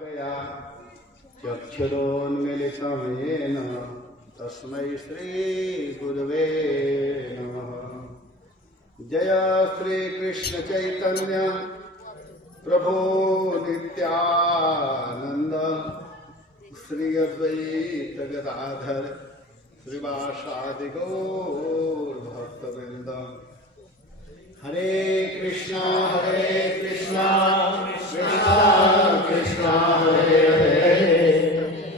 तया चक्षुरोन्मिलितं येन तस्मै श्रीगुरवे नमः। जय श्री कृष्ण चैतन्य प्रभो नित्यानंद श्री अद्वैत गदाधर श्रीवासादि गौर भक्तवृंद। हरे कृष्णा कृष्णा कृष्णा हरे हरे,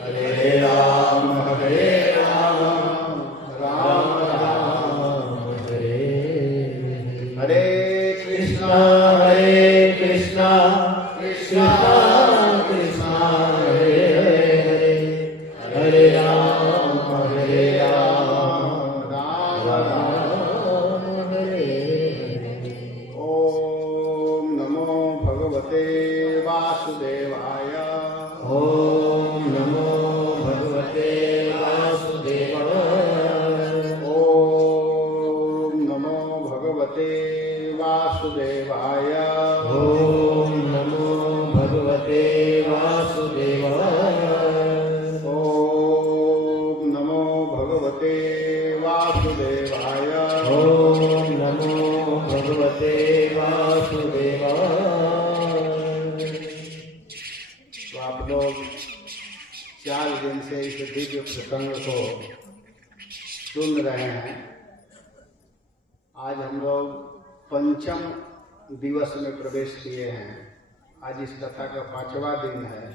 हरे राम राम राम हरे हरे। कृष्णा कृष्णा कृष्णा कृष्णा हरे हरे, हरे राम राम राम हरे हरे। ओम नमो भगवते वासुदेवाय। ओम नमो भगवते वासुदेवाय। ओम नमो भगवते वासुदेवाय। ओम नमो भगवते वासुदेवाय। ओम नमो भगवते वासुदेवाय। ओम नमो भगवते वासुदेवाय। तो आप लोग 4 दिन से इस दिव्य प्रसंग को सुन रहे हैं। आज हम लोग पंचम दिवस में प्रवेश किए हैं। आज इस कथा का 5वां दिन है।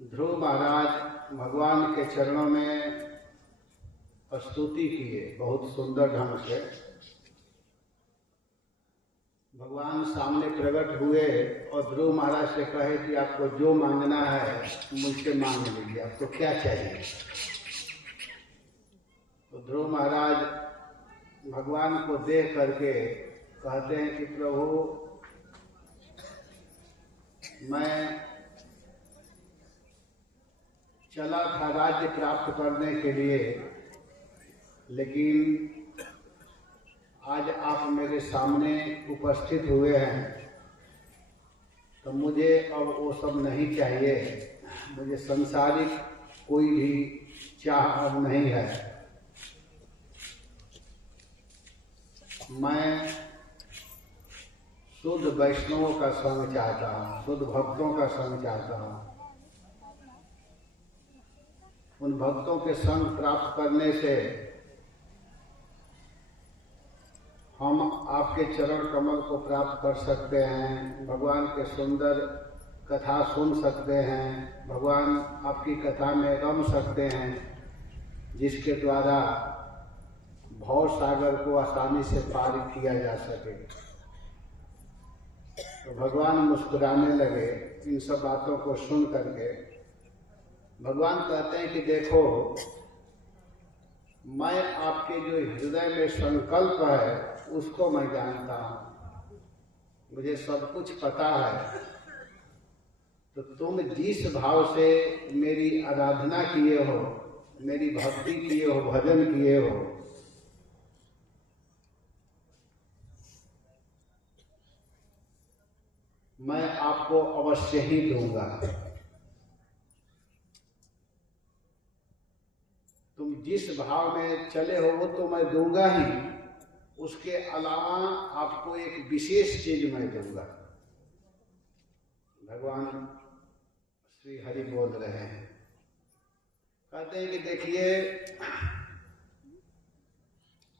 ध्रुव महाराज भगवान के चरणों में स्तुति किए बहुत सुंदर ढंग से। भगवान सामने प्रकट हुए और ध्रुव महाराज से कहे कि आपको जो मांगना है मुझसे मांग लीजिए, आपको क्या चाहिए। तो ध्रुव महाराज भगवान को देख करके कहते हैं कि प्रभु मैं चला था राज्य प्राप्त करने के लिए, लेकिन आज आप मेरे सामने उपस्थित हुए हैं तो मुझे अब वो सब नहीं चाहिए। मुझे संसारिक कोई भी चाह अब नहीं है। मैं शुद्ध वैष्णवों का संग चाहता हूँ, शुद्ध भक्तों का संग चाहता हूँ। उन भक्तों के संग प्राप्त करने से हम आपके चरण कमल को प्राप्त कर सकते हैं, भगवान के सुंदर कथा सुन सकते हैं, भगवान आपकी कथा में रम सकते हैं, जिसके द्वारा भव सागर को आसानी से पार किया जा सके। तो भगवान मुस्कुराने लगे इन सब बातों को सुन करके। भगवान कहते हैं कि देखो, मैं आपके जो हृदय में संकल्प है उसको मैं जानता हूं, मुझे सब कुछ पता है। तो तुम जिस भाव से मेरी आराधना किए हो, मेरी भक्ति किए हो, भजन किए हो, मैं आपको अवश्य ही दूंगा। तुम जिस भाव में चले हो वो तो मैं दूंगा ही, उसके अलावा आपको एक विशेष चीज मैं दूंगा। भगवान श्री हरि बोल रहे हैं। कहते हैं कि देखिए,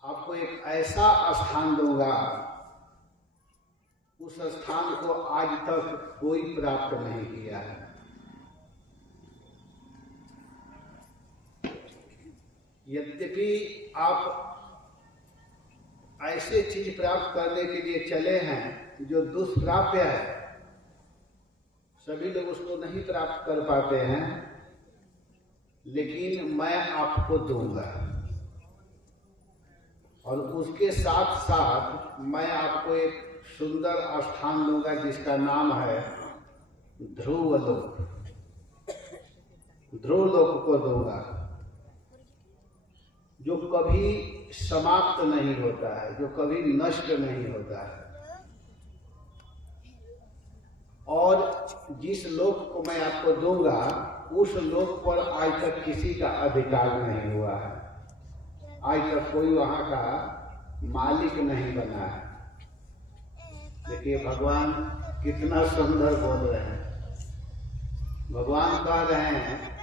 आपको एक ऐसा स्थान दूंगा, उस स्थान को आज तक कोई प्राप्त नहीं किया है। यद्यपि आप ऐसे चीज प्राप्त करने के लिए चले हैं जो दुष्प्राप्य है, सभी लोग उसको नहीं प्राप्त कर पाते हैं, लेकिन मैं आपको दूंगा। और उसके साथ साथ मैं आपको एक सुंदर स्थान दूंगा जिसका नाम है ध्रुवलोक। ध्रुवलोक को दूंगा जो कभी समाप्त नहीं होता है, जो कभी नष्ट नहीं होता है। और जिस लोक को मैं आपको दूंगा उस लोक पर आज तक किसी का अधिकार नहीं हुआ है, आज तक कोई वहां का मालिक नहीं बना है। देखिए भगवान कितना सुंदर बोल रहे हैं। भगवान कह रहे हैं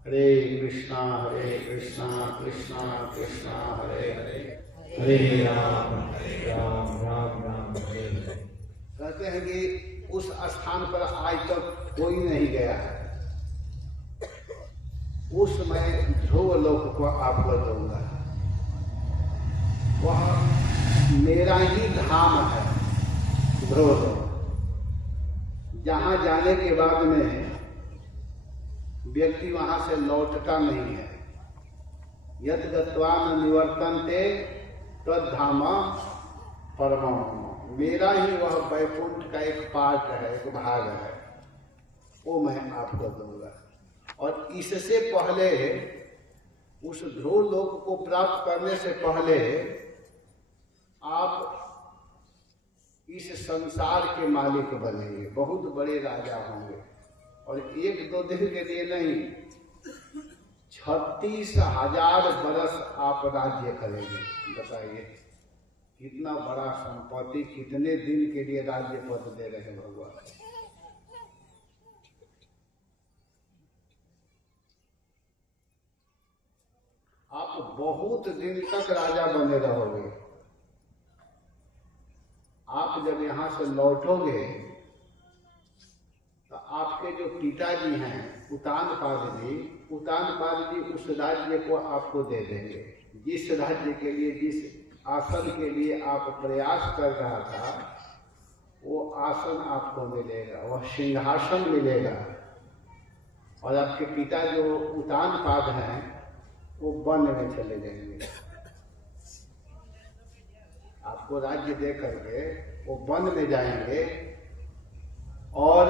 हरे कृष्णा कृष्णा कृष्णा हरे हरे, हरे राम राम राम हरे हरे। कहते हैं कि उस स्थान पर आज तक कोई नहीं गया है। उस मैं ध्रुव लोक को आपको दूंगा, वह मेरा ही धाम है ध्रुव लोक। जहां जाने के बाद में व्यक्ति वहां से लौटता नहीं है। यद गत्वा न निवर्तन्ते तद्धाम परमम्। मेरा ही वह वैकुंठ का एक पार्ट है, एक भाग है, वो मैं आपको दूंगा। और इससे पहले उस ध्रुव लोक को प्राप्त करने से पहले आप इस संसार के मालिक बनेंगे, बहुत बड़े राजा होंगे। और एक दो दिन के लिए नहीं, 36,000 वर्ष आप राज्य करेंगे। बताइए कितना बड़ा संपत्ति, कितने दिन के लिए राज्य पद दे रहे हैं भगवान। आप बहुत दिन तक राजा बने रहोगे। आप जब यहां से लौटोगे तो आपके जो पिताजी हैं उतानपाद जी उस राज्य को आपको दे देंगे। जिस राज्य के लिए, जिस आसन के लिए आप प्रयास कर रहा था, वो आसन आपको मिलेगा, वह सिंहासन मिलेगा। और आपके पिता जो उतानपाद हैं वो वन में चले जाएंगे। आपको राज्य दे करके वो वन में जाएंगे और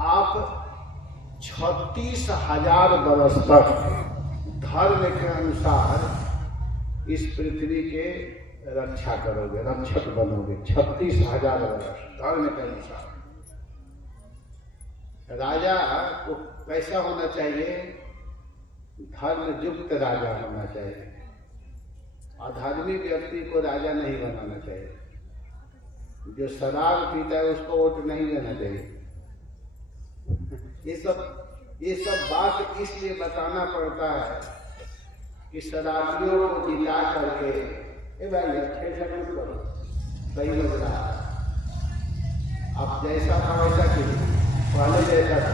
आप 36,000 वर्ष तक धर्म के अनुसार इस पृथ्वी के रक्षा करोगे, रक्षक बनोगे। 36,000 वर्ष धर्म के अनुसार। राजा को कैसा होना चाहिए? धर्म युक्त राजा होना चाहिए। अधर्मी व्यक्ति को राजा नहीं बनाना चाहिए। जो शराब पीता है उसको वोट नहीं देना चाहिए। ये सब बात इसलिए बताना पड़ता है कि शराबियों को जिता करके, ए भाई अच्छे से मत करो, सही लग रहा है, आप जैसा था वैसा कीजिए, पहले जैसा था।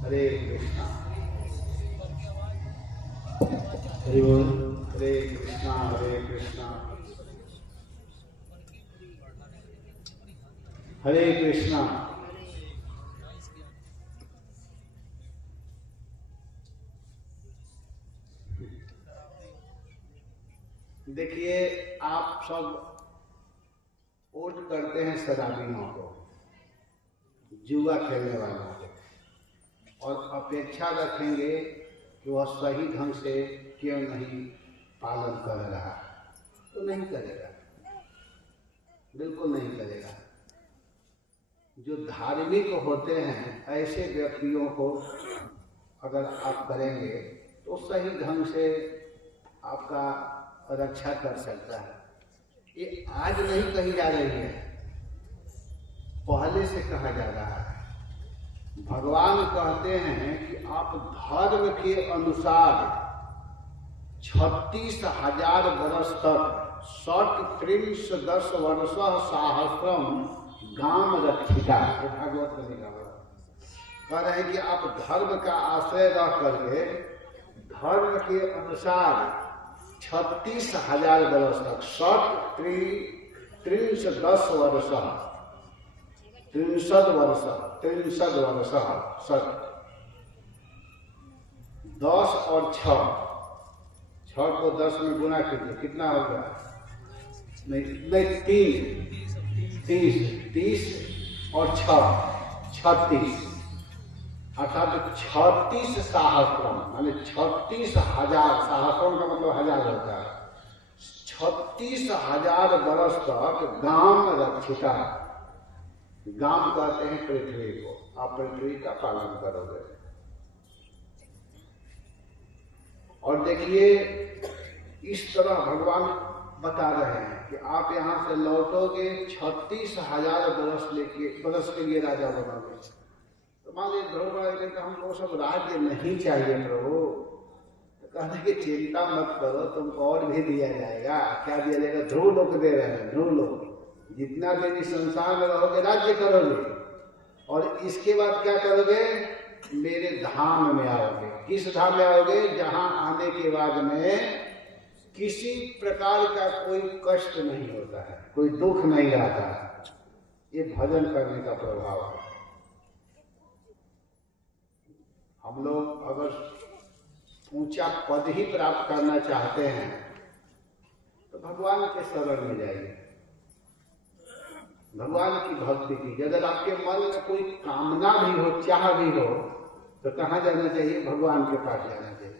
हरे कृष्णा हरि बोल। हरे कृष्णा हरे कृष्णा। देखिए आप सब वोट करते हैं शराबियों को, जुआ खेलने वालों को, और अपेक्षा रखेंगे कि वह सही ढंग से क्यों नहीं पालन कर रहा है। तो नहीं करेगा, बिल्कुल नहीं करेगा। जो धार्मिक होते हैं ऐसे व्यक्तियों को अगर आप करेंगे तो सही ढंग से आपका रक्षा कर सकता है। ये आज नहीं कही जा रही है, पहले से कहा जा रहा है। भगवान कहते हैं कि आप धर्म के अनुसार 36,000 वर्ष तक 10 वर्ष सहस्रम गाम रक्षिता, भागवत में लिखा हुआ। कह रहे हैं कि आप धर्म का आश्रय रह करके धर्म के अनुसार 36,000 वर्ष तक 10 वर्ष 63 वर्ष 10 और 6 को 10 में गुना कीजिए, कितना होगा? नहीं 30 और 6 36। अर्थात 36 सहस्त्रम माने 36,000, सहस्त्रम का मतलब हजार होता है, 36,000 वर्ष तक गाम रक्षिता। गाम कहते हैं पृथ्वी को, आप पृथ्वी का पालन करोगे। और देखिए इस तरह भगवान बता रहे हैं कि आप यहां से लौटोगे 36,000 बरस के लिए राजा बनोगे। तो मान लीजिए ध्रुव राजा ने कहा हमको सब राज्य नहीं चाहिए प्रभु, तो कहते कि चिंता मत करो, तुमको और भी दिया जाएगा। क्या दिया जाएगा? ध्रुव लोक दे रहे हैं, ध्रुव लोक। जितना दिन इस संसार में रहोगे राज्य करोगे, और इसके बाद क्या करोगे? मेरे धाम में आओगे। किस धाम में आओगे? जहां आने के बाद में किसी प्रकार का कोई कष्ट नहीं होता है, कोई दुख नहीं आता है। ये भजन करने का प्रभाव है। हम लोग अगर ऊंचा पद ही प्राप्त करना चाहते हैं तो भगवान के शरण में जाइए, भगवान की भक्ति कीजिए। अगर आपके मन में कोई कामना भी हो, चाह भी हो, तो कहाँ जाना चाहिए? भगवान के पास जाना चाहिए।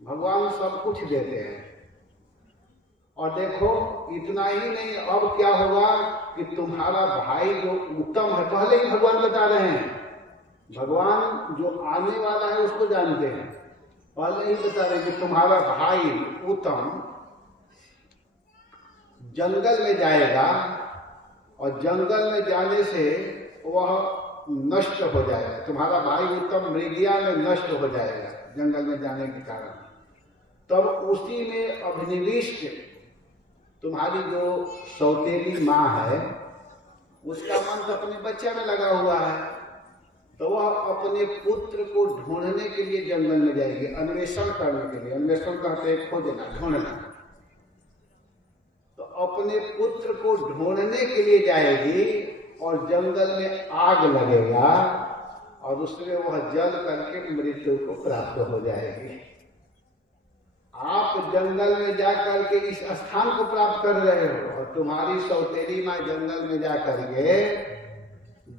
भगवान सब कुछ देते हैं। और देखो इतना ही नहीं, अब क्या होगा कि तुम्हारा भाई जो उत्तम है, पहले ही भगवान बता रहे हैं, भगवान जो आने वाला है उसको जानते हैं, पहले ही बता रहे हैं कि तुम्हारा भाई उत्तम जंगल में जाएगा, और जंगल में जाने से वह नष्ट हो जाएगा। तुम्हारा भाई उत्तम मृगिया में नष्ट हो जाएगा जंगल में जाने के कारण। तब उसी में अभिनिविष्ट तुम्हारी जो सौतेली माँ है, उसका मन तो अपने बच्चे में लगा हुआ है, तो वह अपने पुत्र को ढूंढने के लिए जंगल में जाएगी, अन्वेषण करने के लिए। अन्वेषण कहते हैं खोजना, ढूंढना। तो अपने पुत्र को ढूंढने के लिए जाएगी, और जंगल में आग लगेगा, और उसमें वह जल करके मृत्यु को प्राप्त हो जाएगी। आप जंगल में जाकर के इस स्थान को प्राप्त कर रहे हो, और तुम्हारी सौतेली माँ जंगल में जाकर के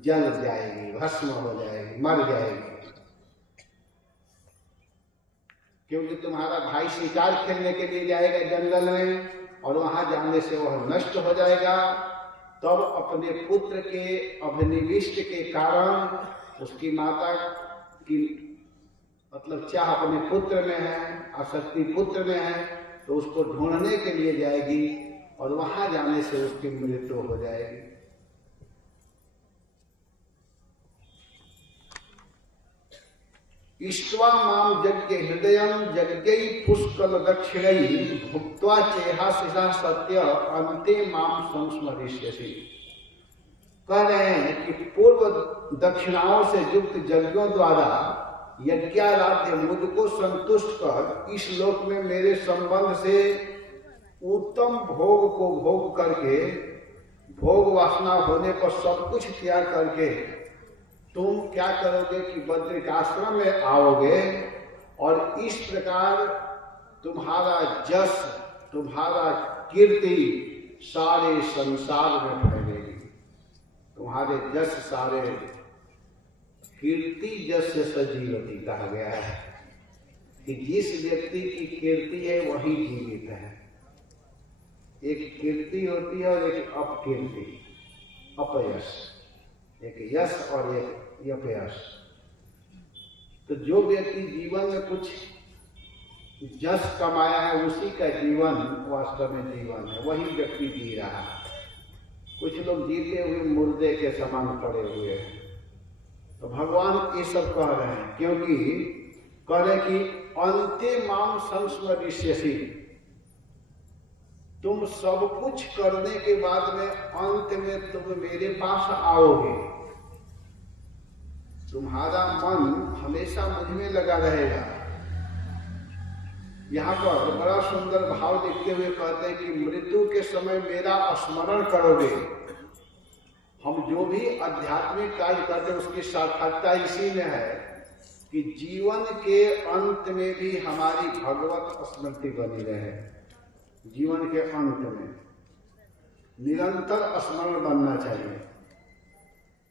जल जाएगी, भस्म हो जाएगी, मर जाएगी। क्योंकि तुम्हारा भाई शिकार खेलने के लिए जाएगा जंगल में, और वहां जाने से वह नष्ट हो जाएगा। तब अपने पुत्र के अभिनिविष्ट के कारण उसकी माता की मतलब चाह अपने पुत्र में है, आसक्ति पुत्र में है, तो उसको ढूंढने के लिए जाएगी, और वहां जाने से उसकी मृत्यु हो जाएगी। इष्ट्वा माम यज्ञ हृदयम यज्ञै पुष्कल दक्षिणै भुक्त्वा चेहाशिषा सत्य अन्ते माम संस्मरिष्यसि। कह रहे हैं कि पूर्व दक्षिणाओं से युक्त यज्ञों द्वारा यज्ञाराध्य मुझको संतुष्ट कर इस लोक में मेरे संबंध से उत्तम भोग को भोग करके, भोग वासना होने पर सब कुछ त्याग करके तुम क्या करोगे कि बद्रिकाश्रम में आओगे, और इस प्रकार तुम्हारा जस, तुम्हारा कीर्ति सारे संसार में फैलेगी। तुम्हारे जस सारे, कीर्ति जस सजीवती कहा गया है कि जिस व्यक्ति की कीर्ति है वही जीवित है। एक कीर्ति होती है और एक अपकीर्ति, अपयश, एक यश और एक अपयश। तो जो व्यक्ति जीवन में कुछ जस कमाया है उसी का जीवन वास्तव में जीवन है, वही व्यक्ति जी रहा है। कुछ लोग जीते हुए मुर्दे के समान पड़े हुए हैं। तो भगवान ये सब कह रहे हैं, क्योंकि कह रहे कि अंते माम संस्मरिष्यसि, तुम सब कुछ करने के बाद में अंत में तुम मेरे पास आओगे। तुम्हारा मन हमेशा मुझ में लगा रहेगा। यहाँ पर बड़ा सुंदर भाव देखते हुए कहते हैं कि मृत्यु के समय मेरा स्मरण करोगे। हम जो भी आध्यात्मिक कार्य करते हैं उसकी सार्थकता इसी में है कि जीवन के अंत में भी हमारी भगवत स्मृति बनी रहे। जीवन के अंत में निरंतर स्मरण बनना चाहिए।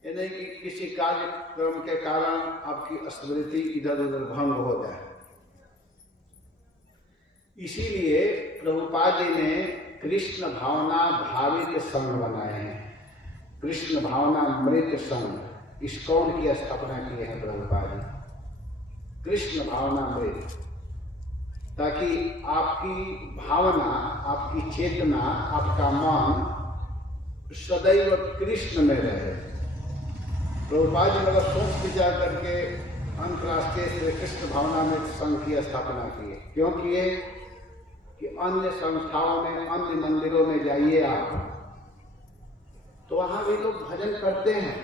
ये नहीं कि किसी कार्य क्रम के कारण आपकी स्मृति इधर उधर भंग हो जाए। इसीलिए प्रभुपाद जी ने कृष्ण भावना भावित संघ बनाए हैं, कृष्ण भावना मृत संघ, इस्कॉन की स्थापना की है प्रभुपाद जी, कृष्ण भावना मृत, ताकि आपकी भावना, आपकी चेतना, आपका मन सदैव कृष्ण में रहे। प्रभुपाद जी मतलब सोच विचार करके अंतर्राष्ट्रीय श्री कृष्ण भावना में संघ की स्थापना की है। क्यों किए कि अन्य संस्थाओं में, अन्य मंदिरों में जाइए आप, तो वहां भी लोग भजन करते हैं,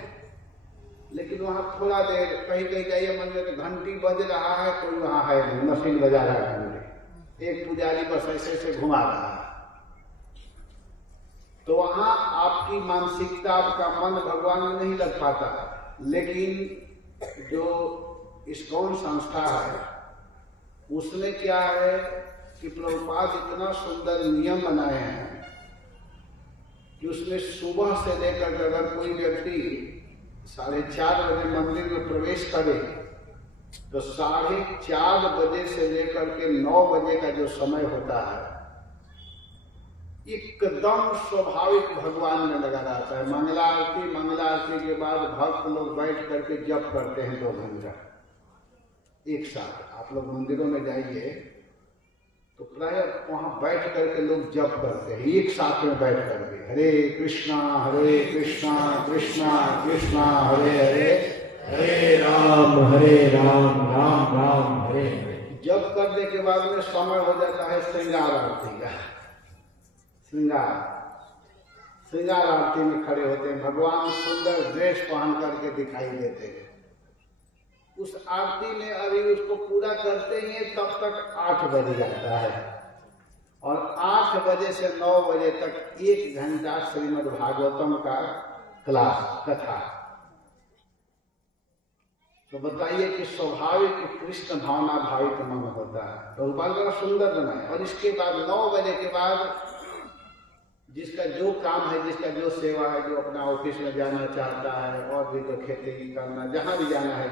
लेकिन वहां थोड़ा देर, कहीं कहीं जाइए मंदिर में घंटी बज रहा है, कोई वहां है नहीं, मशीन बजा रहा है घंटी, एक पुजारी बस ऐसे ऐसे घुमा रहा है। तो वहां आपकी मानसिकता, आपका मन भगवान में नहीं लग पाता। लेकिन जो इस्कॉन संस्था है उसमें क्या है कि प्रभुपाद इतना सुंदर नियम बनाए हैं कि उसमें सुबह से लेकर अगर कोई व्यक्ति 4:30 बजे मंदिर में प्रवेश करे तो 4:30 बजे से लेकर के 9 बजे का जो समय होता है एकदम स्वाभाविक भगवान में लगा रहता है। मंगला आरती के बाद भक्त लोग बैठ करके जप करते हैं 2 घंटा एक साथ। आप लोग मंदिरों में जाइए तो प्राय वहां बैठ करके लोग जप करते हैं, एक साथ में बैठ करके हरे कृष्णा कृष्णा कृष्णा हरे हरे, हरे राम राम राम हरे हरे। जप करने के बाद में समय हो जाता है श्रृंगार आरती का। श्रृंगार आरती में खड़े होते हैं, भगवान सुंदर ड्रेस पहन करके दिखाई देते हैं। उस आरती में अभी उसको पूरा करते ही तब तक 8 बज जाता है, और 8 बजे से 9 बजे तक 1 घंटा श्रीमद् भागवतम का क्लास, कथा। तो बताइए कि स्वाभाविक कृष्ण भावना भावित मन होता है। प्रभुपाद बड़ा सुंदर बनाए। और इसके बाद 9 बजे के बाद जिसका जो काम है, जिसका जो सेवा है, जो अपना ऑफिस में जाना चाहता है, और भी जो खेती करना, जहां भी जाना है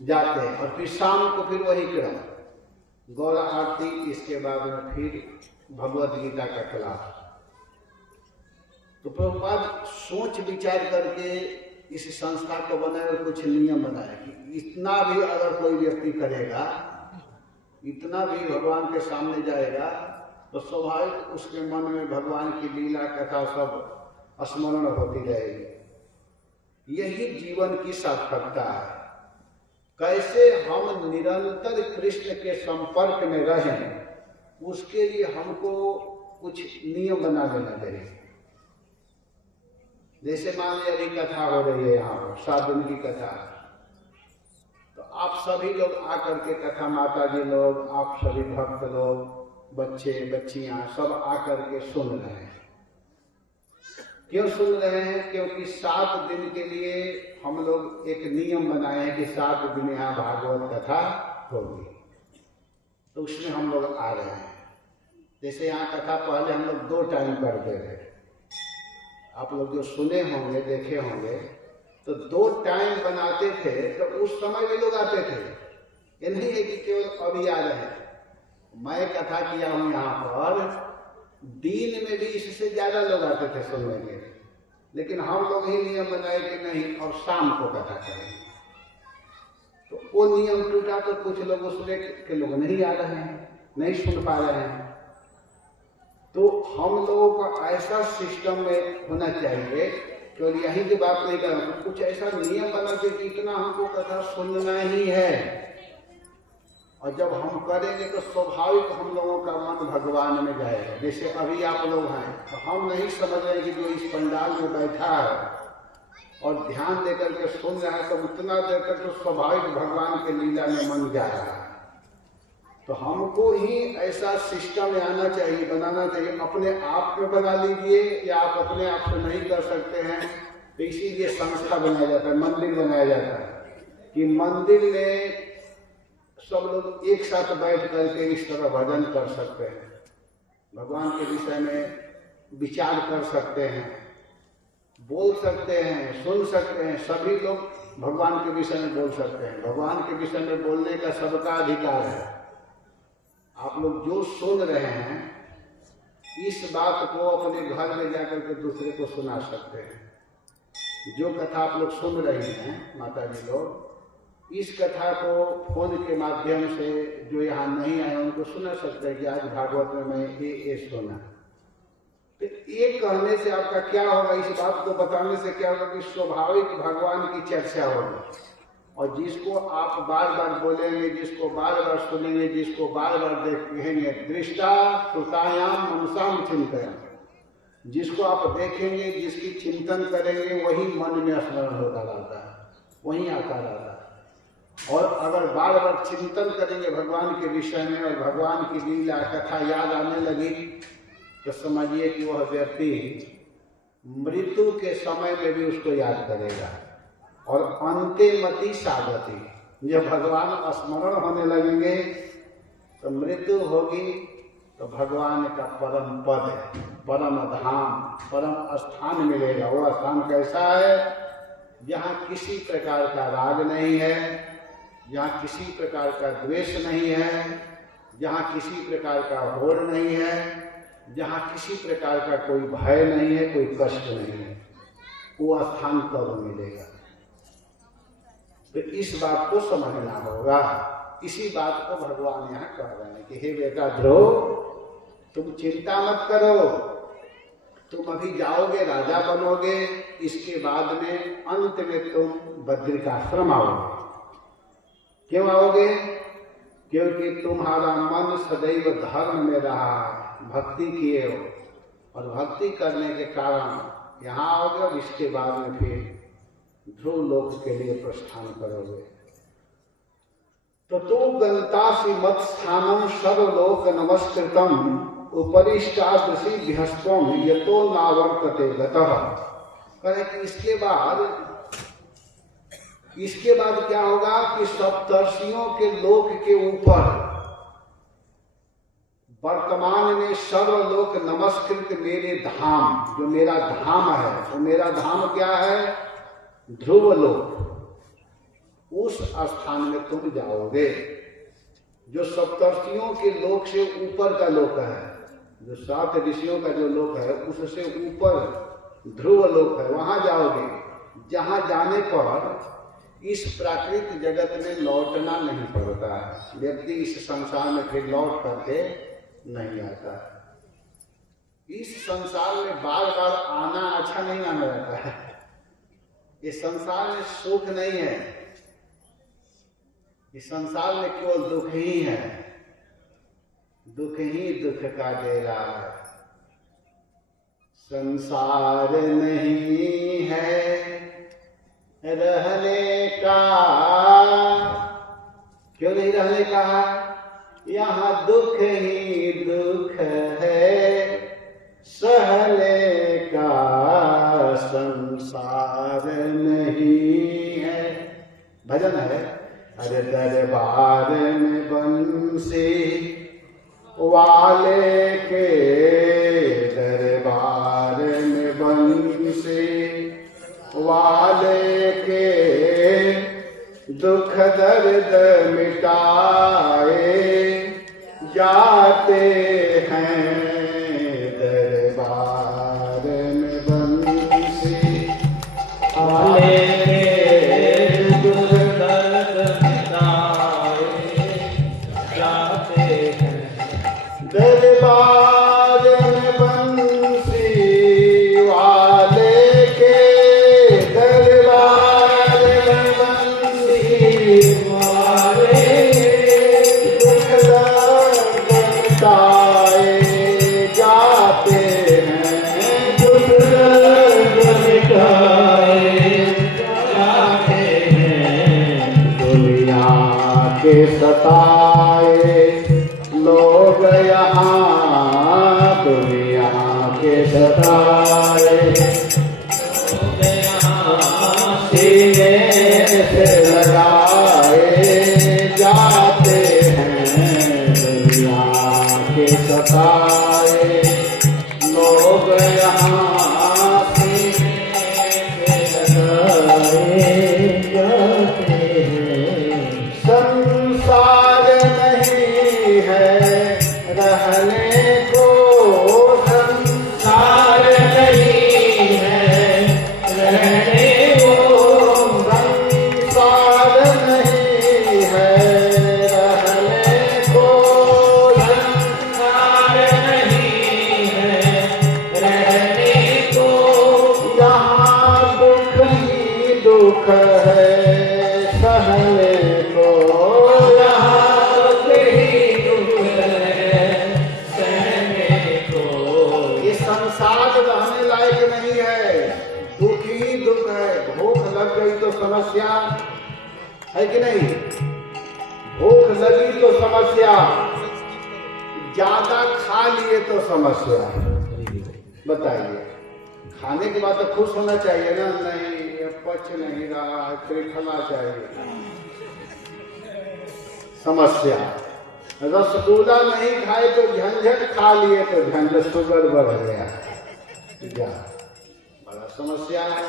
जाते हैं। और फिर शाम को फिर वही क्रम, गौर आरती, इसके बाद में फिर भगवद गीता का क्लास। तो प्रभुपाद सोच विचार करके इस संस्था को बनाए और कुछ नियम बनाए कि इतना भी अगर कोई व्यक्ति करेगा, इतना भी भगवान के सामने जाएगा, तो स्वाभाविक उसके मन में भगवान की लीला कथा सब स्मरण होती रहेगी। यही जीवन की सार्थकता है। कैसे हम निरंतर कृष्ण के संपर्क में रहें, उसके लिए हमको कुछ नियम बना लेना चाहिए। जैसे मान लीजिए अभी कथा हो रही है, यहाँ पर 7 दिन की कथा, तो आप सभी लोग आकर के कथा, माता जी लोग, आप सभी भक्त लोग, बच्चे बच्चियां सब आकर के सुन रहे हैं। क्यों सुन रहे हैं? क्योंकि 7 दिन के लिए हम लोग एक नियम बनाए हैं कि 7 दिन यहाँ भागवत कथा होगी, तो उसमें हम लोग आ रहे हैं। जैसे यहाँ कथा पहले हम लोग 2 टाइम करते थे, आप लोग जो सुने होंगे, देखे होंगे, तो 2 टाइम बनाते थे, तो उस समय भी लोग आते थे। ये नहीं है कि केवल अभी आ रहे हैं। मैं कथा किया हूं यहाँ पर, दिन में भी इससे ज्यादा लोग आते थे सुनने के, लेकिन हम लोग ही नियम बनाए कि नहीं और शाम को कथा करेंगे। तो वो नियम टूटा तो कुछ लोग उसमें के लोग नहीं आ रहे हैं, नहीं सुन पा रहे हैं। तो हम लोगों का ऐसा सिस्टम में होना चाहिए, केवल यही की बात नहीं कर रहा हूं, कुछ ऐसा नियम बना के कि इतना हमको कथा सुनना ही है। और जब हम करेंगे तो स्वाभाविक हम लोगों का मन भगवान में जाएगा। जैसे अभी आप लोग हैं, तो हम नहीं समझ रहे कि जो इस पंडाल में बैठा है और ध्यान देकर के सुन रहा है, तो उतना देर तक तो स्वाभाविक भगवान के लीला में मन जा रहा है। तो हमको ही ऐसा सिस्टम आना चाहिए, बनाना चाहिए। अपने आप में बना लीजिए, या आप अपने आप से नहीं कर सकते हैं, तो इसीलिए संस्था बनाया जाता है, मंदिर बनाया जाता है कि मंदिर में सब लोग एक साथ बैठ करके इस तरह भजन कर सकते हैं, भगवान के विषय में विचार कर सकते हैं, बोल सकते हैं, सुन सकते हैं, सभी लोग भगवान के विषय में बोल सकते हैं। भगवान के विषय में बोलने का सबका अधिकार है। आप लोग जो सुन रहे हैं इस बात को अपने घर में जाकर के दूसरे को सुना सकते हैं। जो कथा आप लोग सुन रहे हैं माता जी लोग, इस कथा को फोन के माध्यम से जो यहाँ नहीं आए उनको सुना सकते हैं कि आज भागवत में मैं ये सुना। तो ये कहने से आपका क्या होगा, इस बात को बताने से क्या होगा कि स्वाभाविक भगवान की चर्चा होगी। और जिसको आप बार बार बोलेंगे, जिसको बार बार सुनेंगे, जिसको बार बार देखेंगे, दृष्टा श्रुतायाम मनसाम चिंतन, जिसको आप देखेंगे, जिसकी चिंतन करेंगे, वही मन में स्मरण होता रहता है, वही आता रहता है। और अगर बार बार चिंतन करेंगे भगवान के विषय में और भगवान की लीला कथा याद आने लगी तो समझिए कि वह व्यक्ति मृत्यु के समय में भी उसको याद करेगा। और अंते मति सागति, जब भगवान स्मरण होने लगेंगे तो मृत्यु होगी तो भगवान का परम पद, परम धाम, परम स्थान मिलेगा। वो स्थान कैसा है? जहाँ किसी प्रकार का राग नहीं है, जहाँ किसी प्रकार का द्वेष नहीं है, जहाँ किसी प्रकार का होड़ नहीं है, जहाँ किसी प्रकार का कोई भय नहीं है, कोई कष्ट नहीं है, वो स्थान तब मिलेगा। तो इस बात को समझना होगा। इसी बात को भगवान यहाँ कह रहे हैं कि हे बेटा ध्रुव, तुम चिंता मत करो, तुम अभी जाओगे, राजा बनोगे, इसके बाद में अंत में तुम बद्रिकाश्रम आओगे। क्यों आओगे? क्योंकि तुम्हारा मन सदैव धर्म में रहा, भक्ति किए हो, और भक्ति करने के कारण यहाँ आओगे। और इसके बाद में फिर ध्रुव लोक के लिए प्रस्थान करोगे। तो गंतासि मत स्थानम सर्वलोक नमस्कृतम उपरिष्टादृशि विहस्वम यतो नावर्तते गतः। कहे कि इसके बाद क्या होगा कि सप्तर्षियों के लोक के ऊपर वर्तमान में सर्वलोक नमस्कृत मेरे धाम, जो मेरा धाम है, वो मेरा धाम क्या है? ध्रुवलोक। उस स्थान में तुम जाओगे जो सप्तर्षियों के लोक से ऊपर का लोक है, जो 7 ऋषियों का जो लोक है उससे ऊपर ध्रुवलोक है, वहां जाओगे। जहां जाने पर इस प्राकृत जगत में लौटना नहीं पड़ता है। व्यक्ति इस संसार में फिर लौट करके नहीं आता है। इस संसार में बार बार आना अच्छा नहीं माना जाता है। इस संसार में सुख नहीं है, इस संसार में केवल दुख ही है। दुख ही दुख का डेरा है। संसार नहीं है रहने का। क्यों नहीं रहने का? यहाँ दुख ही दुख है, सहने का संसार नहीं है। भजन है, अरे दरबार में बंसी वाले के, दरबार में बंसी वाले के दुख दर्द मिटाए जाते हैं। दरबार में बंसी वाले के दुख दर्द मिटाए जाते हैं। दरबार में बंसी वाले के, दरबार में बंसी वाले दुख दर्द मिटाए जाते हैं। दुख दर्द मिटाए जाते हैं। दुनिया के सताए लोग यहाँ, दुनिया के सताए लोग यहाँ सीने से लगाए जाते हैं। दुनिया के सताए लोग यहाँ सीने लगी तो समस्या, ज्यादा खा लिए तो समस्या। बताइए, खाने के बाद तो खुश होना चाहिए ना, नहीं ये पच नहीं रहा, फिर खाना चाहिए। समस्या, रसगुल्ला नहीं खाए तो झंझट, खा लिए तो झंझट, शुगर बढ़ गया, बड़ा समस्या है।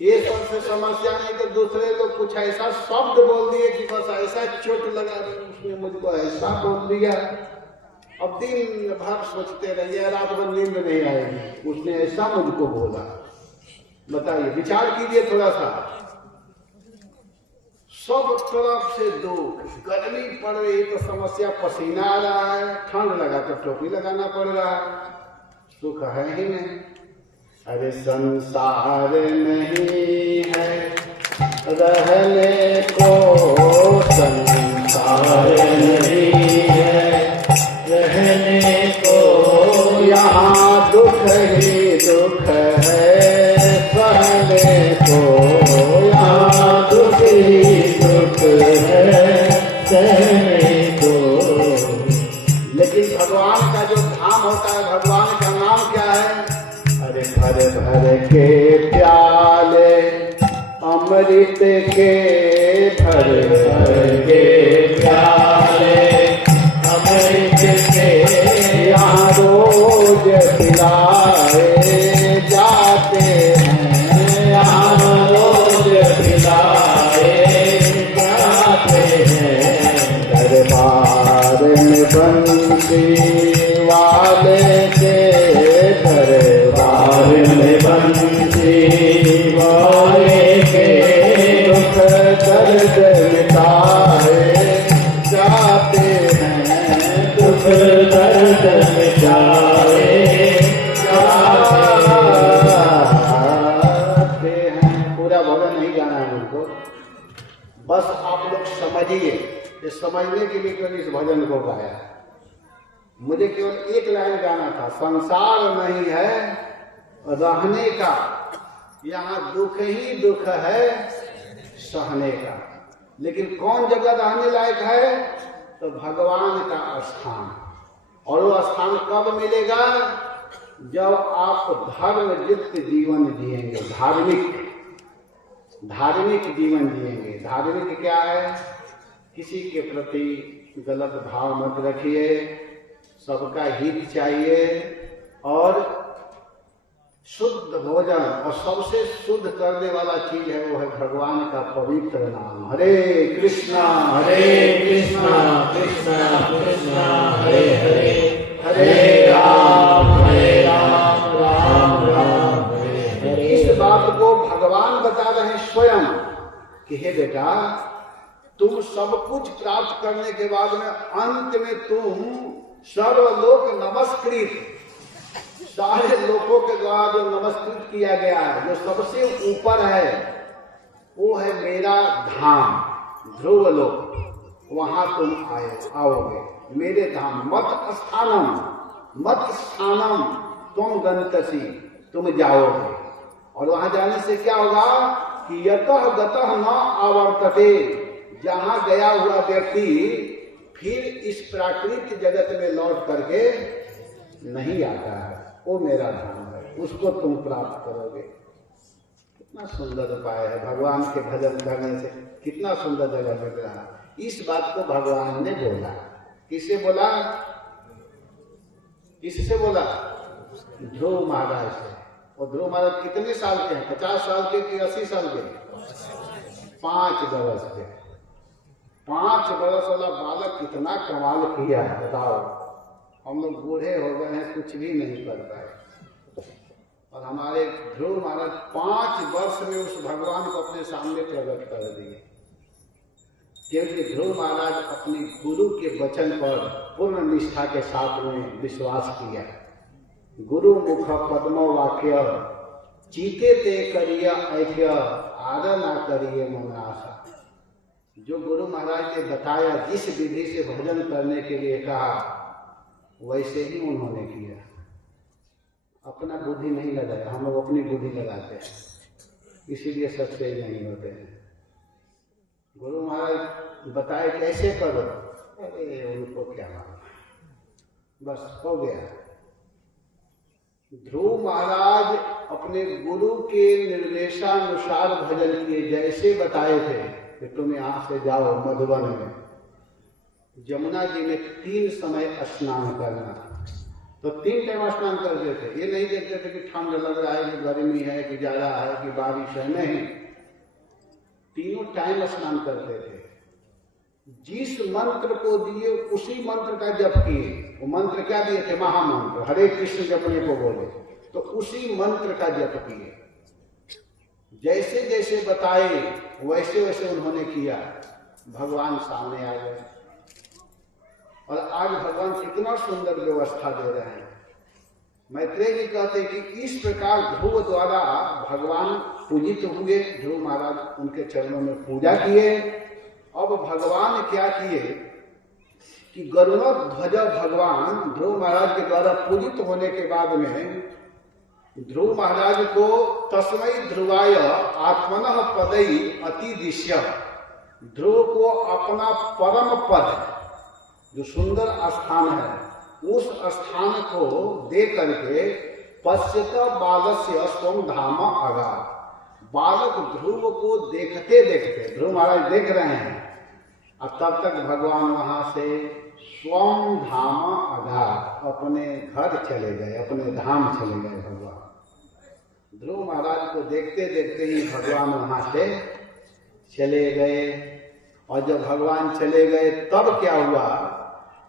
ये सबसे समस्या नहीं तो दूसरे लोग कुछ ऐसा शब्द बोल दिए कि बस ऐसा चोट लगा, उसने मुझको ऐसा बोल दिया, अब दिन भर सोचते रहिए, रात भर नींद नहीं आएगी, उसने ऐसा मुझको बोला। बताइए, विचार कीजिए थोड़ा सा। सब तरफ से दुख, गर्मी पड़ रही तो समस्या, पसीना आ रहा है, ठंड लगा तो टोपी लगाना पड़ रहा है, सुख है ही नहीं। अरे संसार नहीं है रहने को, संसार नहीं है रहने को, यहाँ दुख ही दुख है सहने को, यहाँ दुख ही दुख है सहने को। लेकिन भगवान का जो धाम होता है, भगवान का नाम क्या है? अरे भर भर के प्याले अमृत के, भर भर के प्याले अमृत के, यहाँ रोज पिलाए जाते हैं, यहाँ रोज पिलाए जाते हैं। दरबार में बंसी वाले के, दरबार में बंसी वाले के, दुख दर्द मिटाए जाते हैं, दुख दर्द मिटाए जाते हैं। पूरा भजन नहीं गाना है मुझको, बस आप लोग समझिए, ये समझने के लिए केवल इस भजन को गाया। मुझे केवल एक लाइन गाना था, संसार नहीं है रहने का, यहाँ दुख ही दुख है सहने का। लेकिन कौन जगह रहने लायक है? तो भगवान का स्थान। और वो स्थान कब मिलेगा? जब आप धर्म युक्त जीवन जिएंगे, धार्मिक जीवन जिएंगे। धार्मिक क्या है? किसी के प्रति गलत भाव मत रखिए, सबका हित चाहिए, और शुद्ध भोजन, और सबसे शुद्ध करने वाला चीज है वो है भगवान का पवित्र नाम। हरे कृष्णा कृष्णा कृष्णा हरे हरे, हरे राम राम राम हरे हरे। इस बात को भगवान बता रहे हैं स्वयं कि हे बेटा, तुम सब कुछ प्राप्त करने के बाद में अंत में तुम सर्वलोक नमस्कृत, सारे लोगों के द्वारा जो नमस्कृत किया गया है, जो सबसे ऊपर है, वो है मेरा धाम ध्रुवलोक। वहां तुम आओगे, मेरे धाम। मत स्थानम तुम गंतसी, तुम जाओगे। और वहां जाने से क्या होगा कि यतः गतः न आवर्तते, जहां गया हुआ व्यक्ति फिर इस प्राकृतिक जगत में लौट करके नहीं आता है, वो मेरा धाम है, उसको तुम प्राप्त करोगे। कितना सुंदर उपाय है, भगवान के भजन करने से कितना सुंदर जगह मिल रहा है। इस बात को भगवान ने बोला। किससे बोला? किससे बोला? ध्रुव महाराज से। और ध्रुव महाराज कितने साल के हैं? 50 साल के कि 80 साल के? 5 बरस के। 5 बरस वाला बालक कितना कमाल किया है, बताओ। हम लोग बूढ़े हो गए हैं, कुछ भी नहीं कर पाए, और हमारे ध्रुव महाराज 5 वर्ष में उस भगवान को अपने सामने प्रकट कर दिए। क्योंकि ध्रुव महाराज अपने गुरु के वचन पर पूर्ण निष्ठा के साथ में विश्वास किया। गुरु मुख पद्म वाक्य, चीते ते करिय ऐक्य, आदर ना करिए मन आशा। जो गुरु महाराज ने बताया, जिस विधि से भजन करने के लिए कहा, वैसे ही उन्होंने किया। अपना बुद्धि नहीं लगाया, हम लोग अपनी बुद्धि लगाते हैं, इसीलिए सक्सेस नहीं होते हैं। गुरु महाराज बताए कैसे करो, अरे उनको क्या मालूम, बस हो गया। ध्रुव महाराज अपने गुरु के निर्देशानुसार भजन किए, जैसे बताए थे कि तुम यहां से जाओ मधुबन में, यमुना जी में 3 समय स्नान करना, तो 3 टाइम स्नान करते थे। ये नहीं देखते थे कि ठंड लग रहा है, कि गर्मी है, कि ज्यादा है, कि बारिश है, नहीं, 3 टाइम स्नान करते थे। जिस मंत्र को दिए उसी मंत्र का जप किए। वो मंत्र क्या दिए थे? महामंत्र, हरे कृष्ण जपने को बोले, तो उसी मंत्र का जप किए। जैसे जैसे बताए वैसे वैसे उन्होंने किया। भगवान सामने आ गए और आज भगवान कितना सुंदर व्यवस्था दे रहे हैं। मैत्रेय जी कहते कि इस प्रकार ध्रुव द्वारा भगवान पूजित हुए। ध्रुव महाराज उनके चरणों में पूजा किए। अब भगवान क्या किए कि गरुड़ध्वज भगवान ध्रुव महाराज के द्वारा पूजित होने के बाद में ध्रुव महाराज को तस्मै ध्रुवाय आत्मनः पदई अतिदिश्य, ध्रुव को अपना परम पद, जो सुंदर स्थान है, उस स्थान को दे करके पश्यत बालस्य स्वम धाम आगा, बालक ध्रुव को देखते देखते, ध्रुव महाराज देख रहे हैं, अब तब तक भगवान वहां से स्वम धाम आगा, अपने घर चले गए, अपने धाम चले गए। भगवान ध्रुव महाराज को देखते देखते ही भगवान वहां से चले गए। और जब भगवान चले गए तब क्या हुआ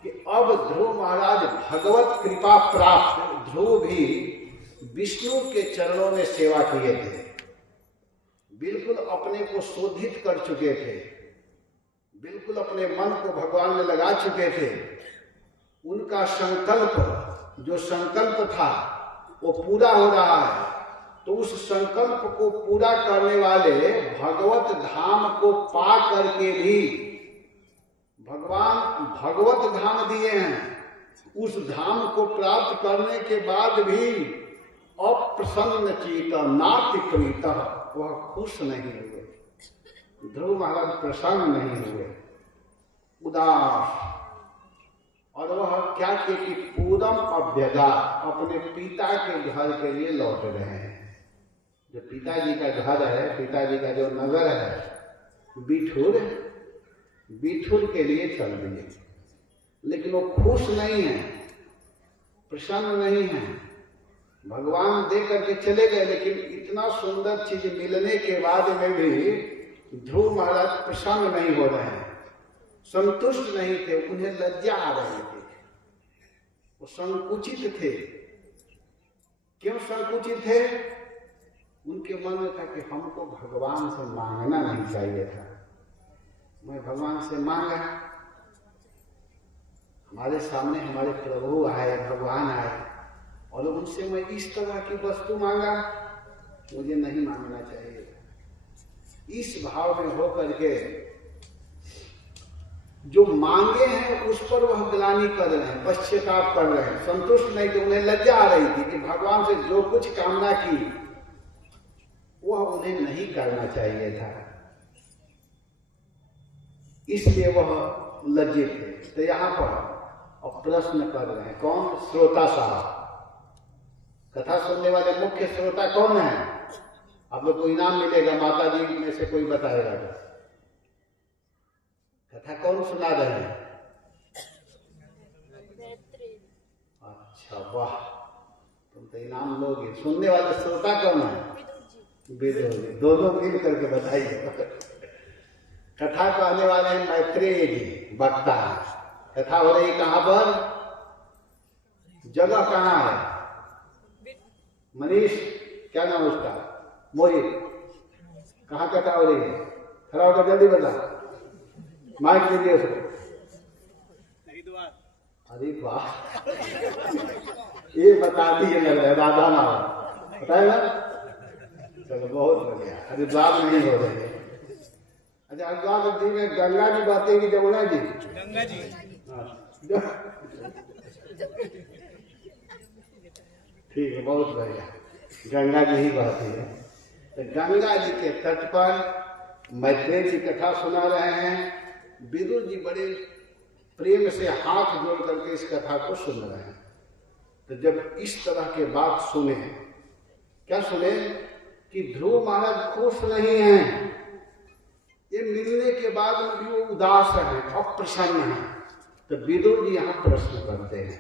कि अब ध्रुव महाराज भगवत कृपा प्राप्त, ध्रुव भी विष्णु के चरणों में सेवा किए थे, बिल्कुल अपने को शोधित कर चुके थे, बिल्कुल अपने मन को भगवान में लगा चुके थे। उनका संकल्प, जो संकल्प था वो पूरा हो रहा है। तो उस संकल्प को पूरा करने वाले भगवत धाम को पा करके भी भगवान भगवत धाम दिए हैं। उस धाम को प्राप्त करने के बाद भी अप्रसन्न चित्त नातिप्रीत, वह खुश नहीं हुए। ध्रुव महाराज प्रसन्न नहीं हुए, उदास। और वह क्या किए कि पूरम अभ्यगा, अपने पिता के घर के लिए लौट रहे हैं। जो पिताजी का घर है, पिताजी का जो नगर है बिठूर, बिठूर के लिए चल दिए। लेकिन वो खुश नहीं है, प्रसन्न नहीं है। भगवान दे करके चले गए, लेकिन इतना सुंदर चीज मिलने के बाद में भी ध्रुव महाराज प्रसन्न नहीं हो रहे हैं, संतुष्ट नहीं थे। उन्हें लज्जा आ रही थी, वो संकुचित थे। क्यों संकुचित थे? उनके मन में था कि हमको भगवान से मांगना नहीं चाहिए था। मैं भगवान से मांगा, हमारे सामने हमारे प्रभु आए, भगवान आए, और उनसे मैं इस तरह की वस्तु मांगा, मुझे नहीं मांगना चाहिए। इस भाव में हो करके जो मांगे हैं उस पर वह ग्लानि कर रहे हैं, पश्चाताप कर रहे हैं, संतुष्ट नहीं थे। उन्हें लज्जा आ रही थी कि भगवान से जो कुछ कामना की वह उन्हें नहीं करना चाहिए था, इसलिए वह लज्जित थे। तो यहाँ पर अब प्रश्न कर रहे हैं, कौन? श्रोता साहब, कथा सुनने वाले मुख्य श्रोता कौन है? आप लोग को इनाम मिलेगा, माता जी में से कोई बताएगा। कथा कौन सुना रहे हैं? अच्छा, वाह, तुम तो इनाम लोगे। सुनने वाले श्रोता कौन है? विदुर जी। दोनों मिल करके बताइए। कथा कहने वाले हैं मैत्रेय जी, वक्ता है। कथा हो रही कहाँ पर? जगह कहाँ है? मनीष, क्या नाम उसका? मोहित, कहाँ कथा हो रही है? खड़ा होकर जल्दी बता, माइक दीजिए उसको। अरे वाह, ये बता दिए लग रहा है, राधा नाम बताए ना? चलो बहुत बढ़िया। हरिद्वार नहीं हो रहे। अच्छा, हरिद्वार जी में गंगा जी बहती कि जमुना जी? गंगा जी। ठीक है, बहुत बढ़िया, गंगा जी ही बहती है। तो गंगा जी के तट पर मैत्रेय जी कथा सुना रहे हैं। विदुर जी बड़े प्रेम से हाथ जोड़ करके इस कथा को सुन रहे हैं। तो जब इस तरह के बात सुने, क्या सुने कि ध्रुव महाराज खुश नहीं हैं, ये मिलने के बाद में भी वो उदास है, अप्रसन्न है। तो विदुर जी यहाँ प्रश्न करते हैं।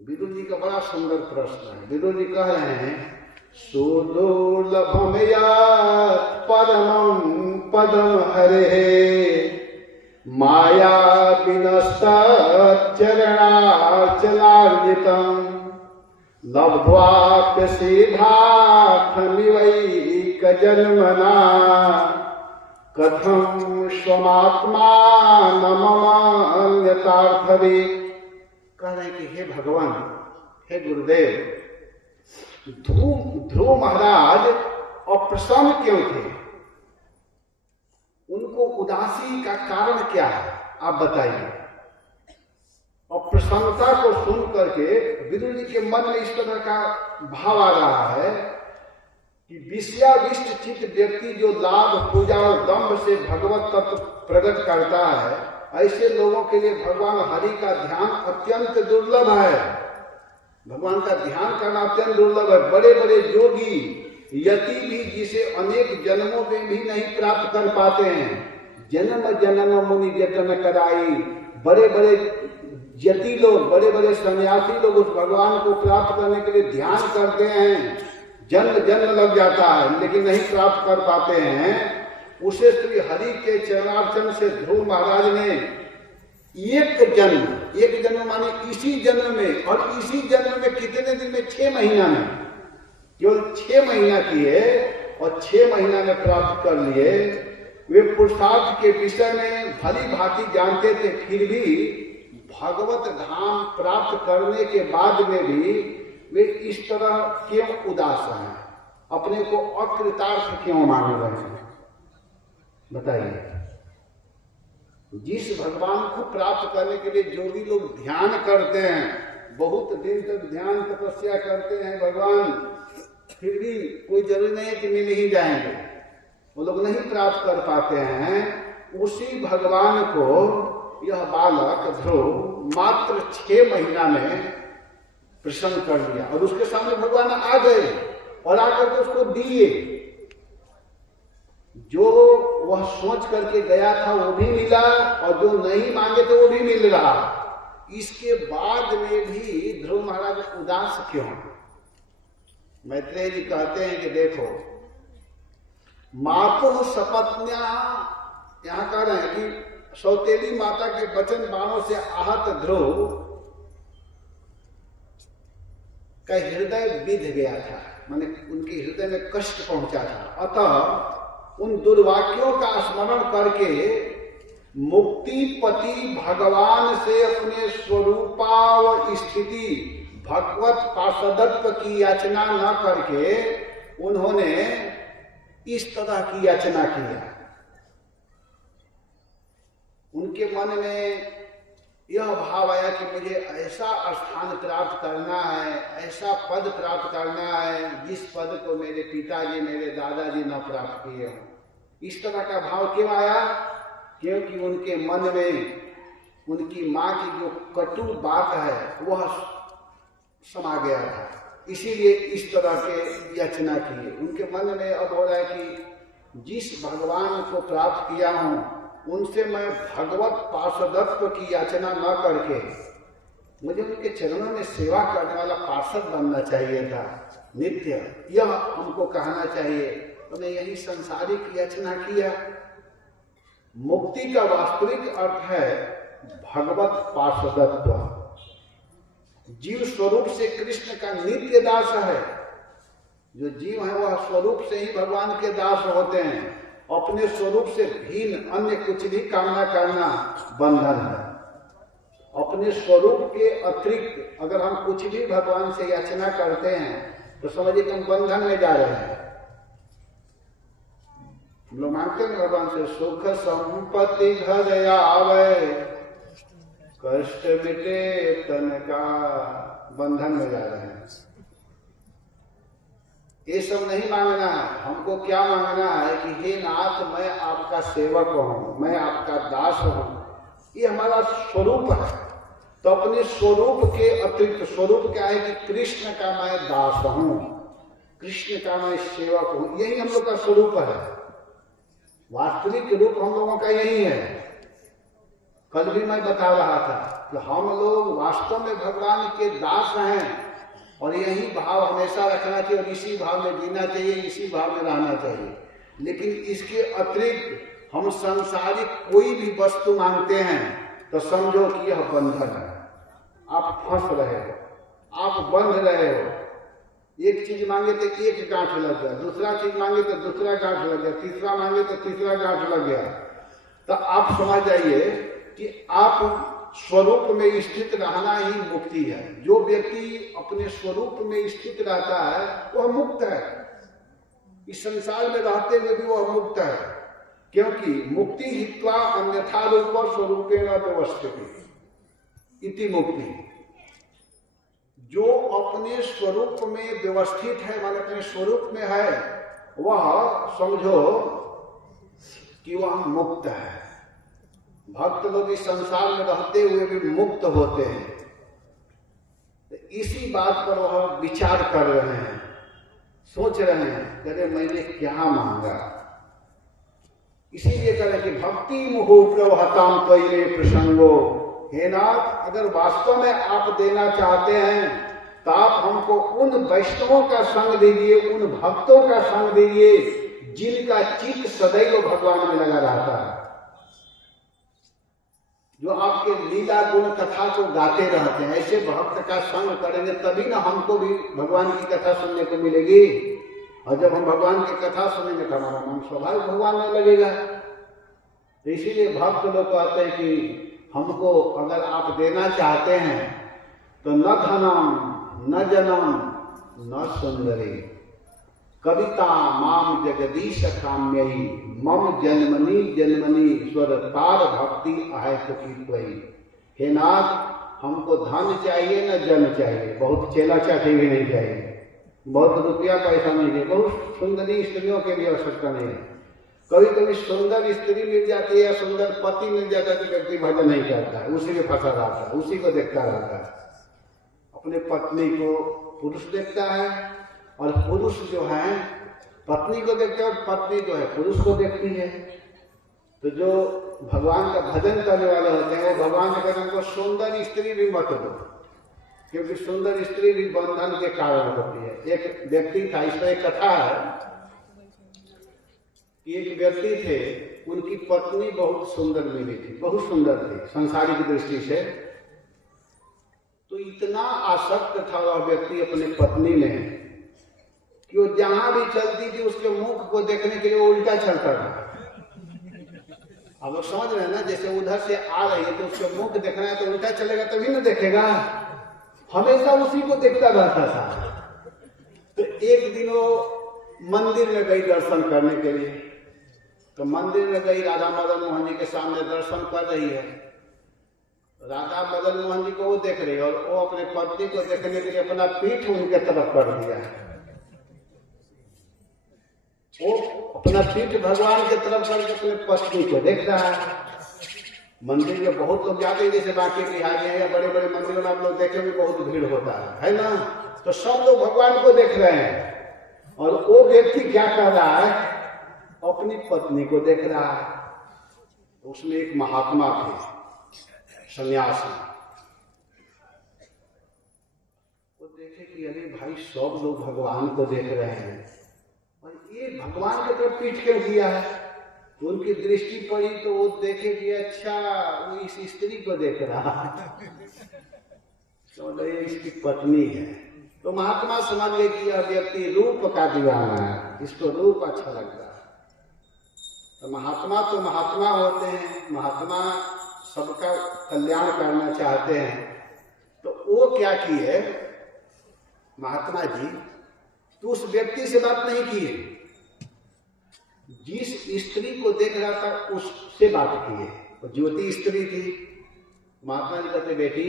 विदुर जी का बड़ा सुंदर प्रश्न है। विदुर जी कह रहे हैं, सुदुर्लभम यात् परमं पदम हरे माया विनष्टत् चरणाचलार्जितम् लब्ध्वाप्य सिद्धार्थमिवैक जन्मना कथम स्वमात्मानमन्यतार्थवे। कह रहे कि हे भगवान, हे गुरुदेव, ध्रुव महाराज अप्रसन्न क्यों थे? उनको उदासी का कारण क्या है, आप बताइए। अप्रसन्नता को सुन करके विदुर जी के मन में इस तरह का भाव आ रहा है कि विषयाविष्ट चित्त व्यक्ति जो लाभ, पूजा और दंभ से भगवत तत्व प्रकट करता है, ऐसे लोगों के लिए भगवान हरि का ध्यान अत्यंत दुर्लभ है। भगवान का ध्यान करना अत्यंत दुर्लभ है। बड़े बड़े योगी यति भी जिसे अनेक जन्मों में भी नहीं प्राप्त कर पाते हैं। जन्म जन्म मुनि जतन कराई, बड़े बड़े यति लोग, बड़े बड़े सन्यासी लोग उस भगवान को प्राप्त करने के लिए ध्यान करते हैं, जन्म जन्म लग जाता है, लेकिन नहीं प्राप्त कर पाते हैं। उसे श्री हरि के चरणार्चन से ध्रुव महाराज ने एक जन्म माने इसी जन्म में, और इसी जन्म में कितने दिन में? 6 महीना में, केवल 6 महीना किए और 6 महीना में प्राप्त कर लिए। वे पुरुषार्थ के विषय में भली भांति जानते थे, फिर भी भगवत धाम प्राप्त करने के बाद में भी वे इस तरह क्यों उदास हैं? अपने को अकृतार्थ क्यों मान रहे हैं? बताइए। जिस भगवान को प्राप्त करने के लिए योगी लोग ध्यान करते हैं, बहुत दिन तक ध्यान तपस्या करते हैं भगवान, फिर भी कोई जरूरी नहीं है कि मिल ही जाएंगे, वो लोग नहीं प्राप्त कर पाते हैं। उसी भगवान को यह बालक ध्रुव मात्र 6 महीना में प्रसन्न कर लिया, और उसके सामने भगवान आ गए और आकर के उसको दिए। जो वह सोच करके गया था वो भी मिला, और जो नहीं मांगे थे वो भी मिल रहा। इसके बाद में भी ध्रुव महाराज उदास क्यों? मैत्रेय जी कहते हैं कि देखो, मातु सपत्न्या, यहां कह रहे हैं कि सौतेली माता के वचन बाणों से आहत ध्रुव का हृदय विध गया था, माने उनके हृदय में कष्ट पहुंचा था। अतः उन दुर्वाक्यों का स्मरण करके मुक्तिपति भगवान से अपने स्वरूपाव स्थिति भगवत पार्षदत्व की याचना न करके उन्होंने इस तरह की याचना किया। उनके मन में यह भाव आया कि मुझे ऐसा स्थान प्राप्त करना है, ऐसा पद प्राप्त करना है जिस पद को मेरे पिताजी, मेरे दादाजी न प्राप्त किए हों। इस तरह का भाव क्यों आया? क्योंकि उनके मन में उनकी माँ की जो कटु बात है वह समा गया था, इसीलिए इस तरह के याचना किए। उनके मन में अब हो रहा है कि जिस भगवान को प्राप्त किया हूँ उनसे मैं भगवत पार्षदत्व की याचना न करके मुझे उनके चरणों में सेवा करने वाला पार्षद बनना चाहिए था नित्य, यह हमको कहना चाहिए। तो मैं यही संसारिक याचना किया। मुक्ति का वास्तविक अर्थ है भगवत पार्षदत्व। जीव स्वरूप से कृष्ण का नित्य दास है। जो जीव है वह स्वरूप से ही भगवान के दास होते हैं। अपने स्वरूप से भिन्न अन्य कुछ भी कामना करना बंधन है। अपने स्वरूप के अतिरिक्त अगर हम कुछ भी भगवान से याचना करते हैं तो समझिए कि हम बंधन में जा रहे हैं। हम लोग मांगते हैं भगवान से सुख संपत्ति घर आवे, कष्ट मिटे तन का, बंधन में जा रहे हैं। ये सब नहीं मांगना है। हमको क्या मांगना है कि हे नाथ, मैं आपका सेवक हूँ, मैं आपका दास हूँ। ये हमारा स्वरूप है। तो अपने स्वरूप के अतिरिक्त स्वरूप क्या है कि कृष्ण का मैं दास हूँ, कृष्ण का मैं सेवक हूँ। यही हम लोग का स्वरूप है। वास्तविक रूप हम लोगों का यही है। कल भी मैं बता रहा था कि हम लोग वास्तव में भगवान के दास हैं और यही भाव हमेशा रखना चाहिए और इसी भाव में जीना चाहिए, इसी भाव में रहना चाहिए। लेकिन इसके अतिरिक्त हम संसारिक कोई भी वस्तु मांगते हैं तो समझो कि यह बंधन है। आप फंस रहे हो, आप बंध रहे हो। एक चीज मांगे तो एक गांठ लग गया, दूसरा चीज मांगे तो दूसरा गांठ लग गया, तीसरा मांगे तो तीसरा गांठ लग गया। तो आप समझ जाइए कि आप स्वरूप में स्थित रहना ही मुक्ति है। जो व्यक्ति अपने स्वरूप में स्थित रहता है वह मुक्त है। इस संसार में रहते हुए भी वह मुक्त है, क्योंकि मुक्ति हित्वा अन्यथा रूप स्वरूपेण व्यवस्थित इति मुक्ति। जो अपने स्वरूप में व्यवस्थित है, माने अपने स्वरूप में है, वह समझो कि वह मुक्त है। भक्त लोग इस संसार में रहते हुए भी मुक्त होते हैं। तो इसी बात पर वह विचार कर रहे हैं, सोच रहे हैं, अरे मैंने क्या मांगा। इसीलिए करें कि भक्ति मुहु प्रवहताम त्वयि प्रसंगो। हे नाथ, अगर वास्तव में आप देना चाहते हैं तो आप हमको उन वैष्णवों का संग दीजिए, उन भक्तों का संग दीजिए जिनका चित्त सदैव भगवान में लगा रहता है, जो आपके लीला गुण कथा को गाते रहते हैं। ऐसे भक्त का संग करेंगे तभी ना हमको भी भगवान की कथा सुनने को मिलेगी। और जब हम भगवान की कथा सुनेंगे तो हमारा मन स्वाभाविक भगवान में लगेगा। तो इसीलिए भक्त लोग कहते हैं कि हमको अगर आप देना चाहते हैं तो न धनम न जनम न सुंदरी कविता माम जगदीश काम्यई मम जन्मनी जन्मनी स्वर तार भक्ति अहेतु की त्वयि। हे नाथ, हमको धन चाहिए न जन चाहिए, बहुत चेला चाटे भी नहीं चाहिए, बहुत रुपया पैसा नहीं चाहिए, बहुत सुंदरी स्त्रियों की भी आवश्यकता नहीं है। कभी कभी सुंदर स्त्री मिल जाती है या सुंदर पति मिल जाता है तो व्यक्ति भजन नहीं करता है, उसी में फंसा रहता है, उसी को देखता रहता है। अपने पत्नी को पुरुष देखता है और पुरुष जो है पत्नी को देखता है और पत्नी जो है पुरुष को देखती है। तो जो भगवान का भजन करने वाले होते हैं वो भगवान के भजन को सुंदर स्त्री भी मत दो, क्योंकि सुंदर स्त्री भी बंधन के कारण होती है। एक व्यक्ति था, इसमें एक कथा है कि एक व्यक्ति थे, उनकी पत्नी बहुत सुंदर मिली थी, बहुत सुंदर थी संसारिक दृष्टि से। तो इतना आसक्त था वह व्यक्ति अपने पत्नी में कि वो जहां भी चलती थी उसके मुख को देखने के लिए वो उल्टा चलता था। अब लोग समझ रहे हैं ना, जैसे उधर से आ रही है तो उसके मुख देखना है तो उल्टा चलेगा तभी ना देखेगा, हमेशा उसी को देखता रहता था। तो एक दिन वो मंदिर में गई दर्शन करने के लिए। तो मंदिर में गई, राधा मदन मोहन जी के सामने दर्शन कर रही है। राधा मदन मोहन जी को वो देख रही है और वो अपने पत्नी को देखने के लिए अपना पीठ उनके तरफ कर दिया है। वो अपना पीठ भगवान के तरफ करके अपने पत्नी को देख रहा है। मंदिर में बहुत लोग जाते हैं, जैसे बाकी बिहारी है या बड़े बड़े मंदिरों में आप लोग देखे भी बहुत भीड़ होता है ना। तो सब लोग भगवान को देख रहे हैं और वो व्यक्ति क्या कर रहा है, अपनी पत्नी को देख रहा है। उसमें एक महात्मा थे, सन्यासी। वो देखे कि अरे भाई सब लोग भगवान को देख रहे हैं और ये भगवान की तरफ पीठ क्यों किया है। तो उनकी दृष्टि पड़ी तो वो देखे कि अच्छा वो इस स्त्री को देख रहा है, तो ये इसकी पत्नी है। तो महात्मा समझ गए कि यह व्यक्ति रूप का दीवाना है, इसको रूप अच्छा लगता है। तो महात्मा होते हैं, महात्मा सबका कल्याण करना चाहते हैं। तो वो क्या किए महात्मा जी, तो उस व्यक्ति से बात नहीं किए, जिस स्त्री को देख रहा था उससे बात किए। वो ज्योति स्त्री थी। महात्मा जी कहते बेटी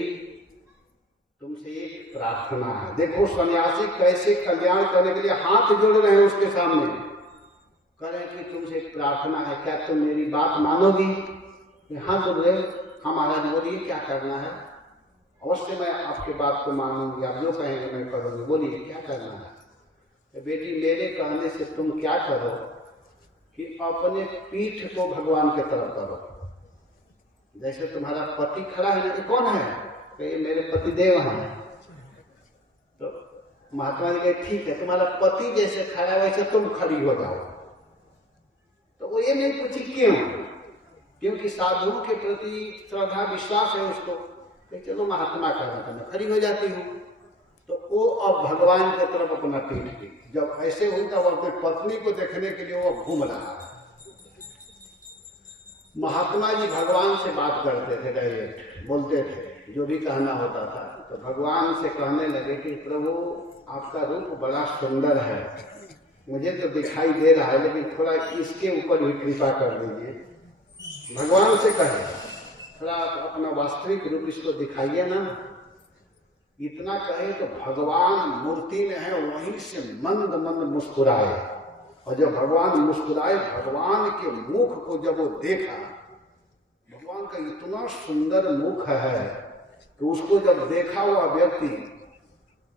तुमसे एक प्रार्थना है। देखो सन्यासी कैसे कल्याण करने के लिए हाथ जोड़ रहे हैं उसके सामने, कह रहे हैं कि तुमसे एक प्रार्थना है, क्या तुम मेरी बात मानोगी? हाथ जोड़ रहे, हाँ महाराज बोलिए क्या करना है? अवश्य मैं आपकी बात को मानूंगी, आप जो कहेंगे मैं करूंगी, बोलिए क्या करना है? बेटी मेरे कहने से तुम क्या करो कि अपने पीठ को भगवान के तरफ करो। जैसे तुम्हारा पति खड़ा है ना, कौन है? तो ये मेरे पतिदेव हैं। तो महात्मा जी कहे ठीक है, तुम्हारा पति जैसे खड़ा है वैसे तुम खड़ी हो जाओ। तो वो ये नहीं पूछी क्यों? क्योंकि साधुओं के प्रति श्रद्धा विश्वास है उसको, कि चलो महात्मा करना तो मैं खड़ी हो जाती हूँ। तो वो अब भगवान की तरफ अपना पीठ की, जब ऐसे हुई तब अपने पत्नी को देखने के लिए वो घूम रहा है। महात्मा जी भगवान से बात करते थे, डायरेक्ट बोलते थे, जो भी कहना होता था। तो भगवान से कहने लगे कि प्रभु आपका रूप बड़ा सुंदर है, मुझे तो दिखाई दे रहा है, लेकिन थोड़ा इसके ऊपर भी कृपा कर दीजिए। भगवान से कहे थोड़ा अपना वास्तविक रूप इसको दिखाइए ना। इतना कहे तो भगवान मूर्ति में है, वहीं से मंद मंद मुस्कुराए। और जब भगवान मुस्कुराए, भगवान के मुख को जब वो देखा, भगवान का इतना सुंदर मुख है तो उसको जब देखा हुआ व्यक्ति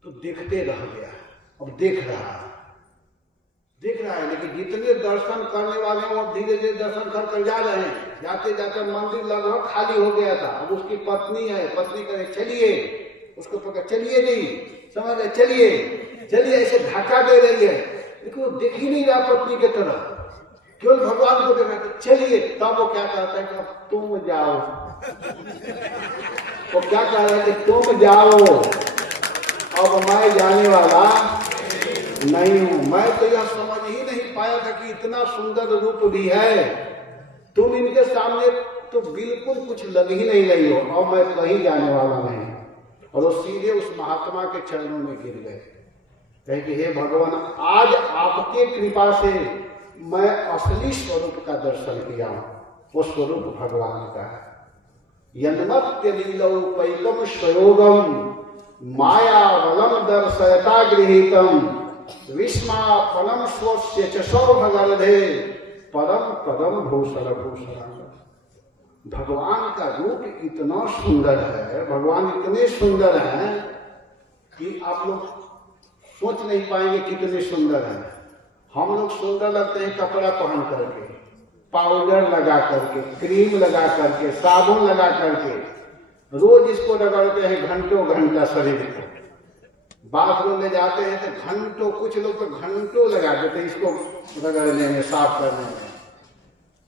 तो देखते रह गया। अब देख रहा है, लेकिन जितने दर्शन करने वाले हैं वो धीरे धीरे दर्शन कर जा रहे हैं। जाते जाते मंदिर लगभग खाली हो गया था। अब उसकी पत्नी है, पत्नी कहे चलिए, उसको पकड़, चलिए नहीं, समझ रहे, चलिए, ऐसे धक्का दे रही है, लेकिन वो देख ही नहीं रहा पत्नी की तरफ, केवल भगवान को देखा। चलिए, तब वो क्या कहता है कि अब तुम जाओ। वो क्या कह रहा है कि तुम जाओ, अब मैं जाने वाला नहीं हूं। मैं तो यह समझ ही नहीं पाया था कि इतना सुंदर रूप भी है। तुम इनके सामने तो बिल्कुल कुछ लग ही नहीं रही हो, और मैं कहीं जाने वाला नहीं। और वो सीधे उस महात्मा के चरणों में गिर गए, कहे कि हे भगवान, आज आपके कृपा से मैं असली स्वरूप का दर्शन किया। वो स्वरूप भगवान का है। यन्मत्य लीलौ पैकम स्वयोगम मायावलम दर्शयता गृहीतम विस्मापनम स्वस्य च सौभगर्धे परम पदम भूषण भूषण। भगवान का रूप इतना सुंदर है, भगवान इतने सुंदर हैं कि आप लोग सोच नहीं पाएंगे कितने सुंदर हैं। हम लोग सुंदर लगते हैं कपड़ा पहन करके, पाउडर लगा करके, क्रीम लगा करके, साबुन लगा करके, रोज इसको रगड़ते हैं घंटों घंटा शरीर को। बाथरूम में जाते हैं तो घंटों, कुछ लोग तो घंटों लगा देते हैं इसको रगड़ने में, साफ करने में।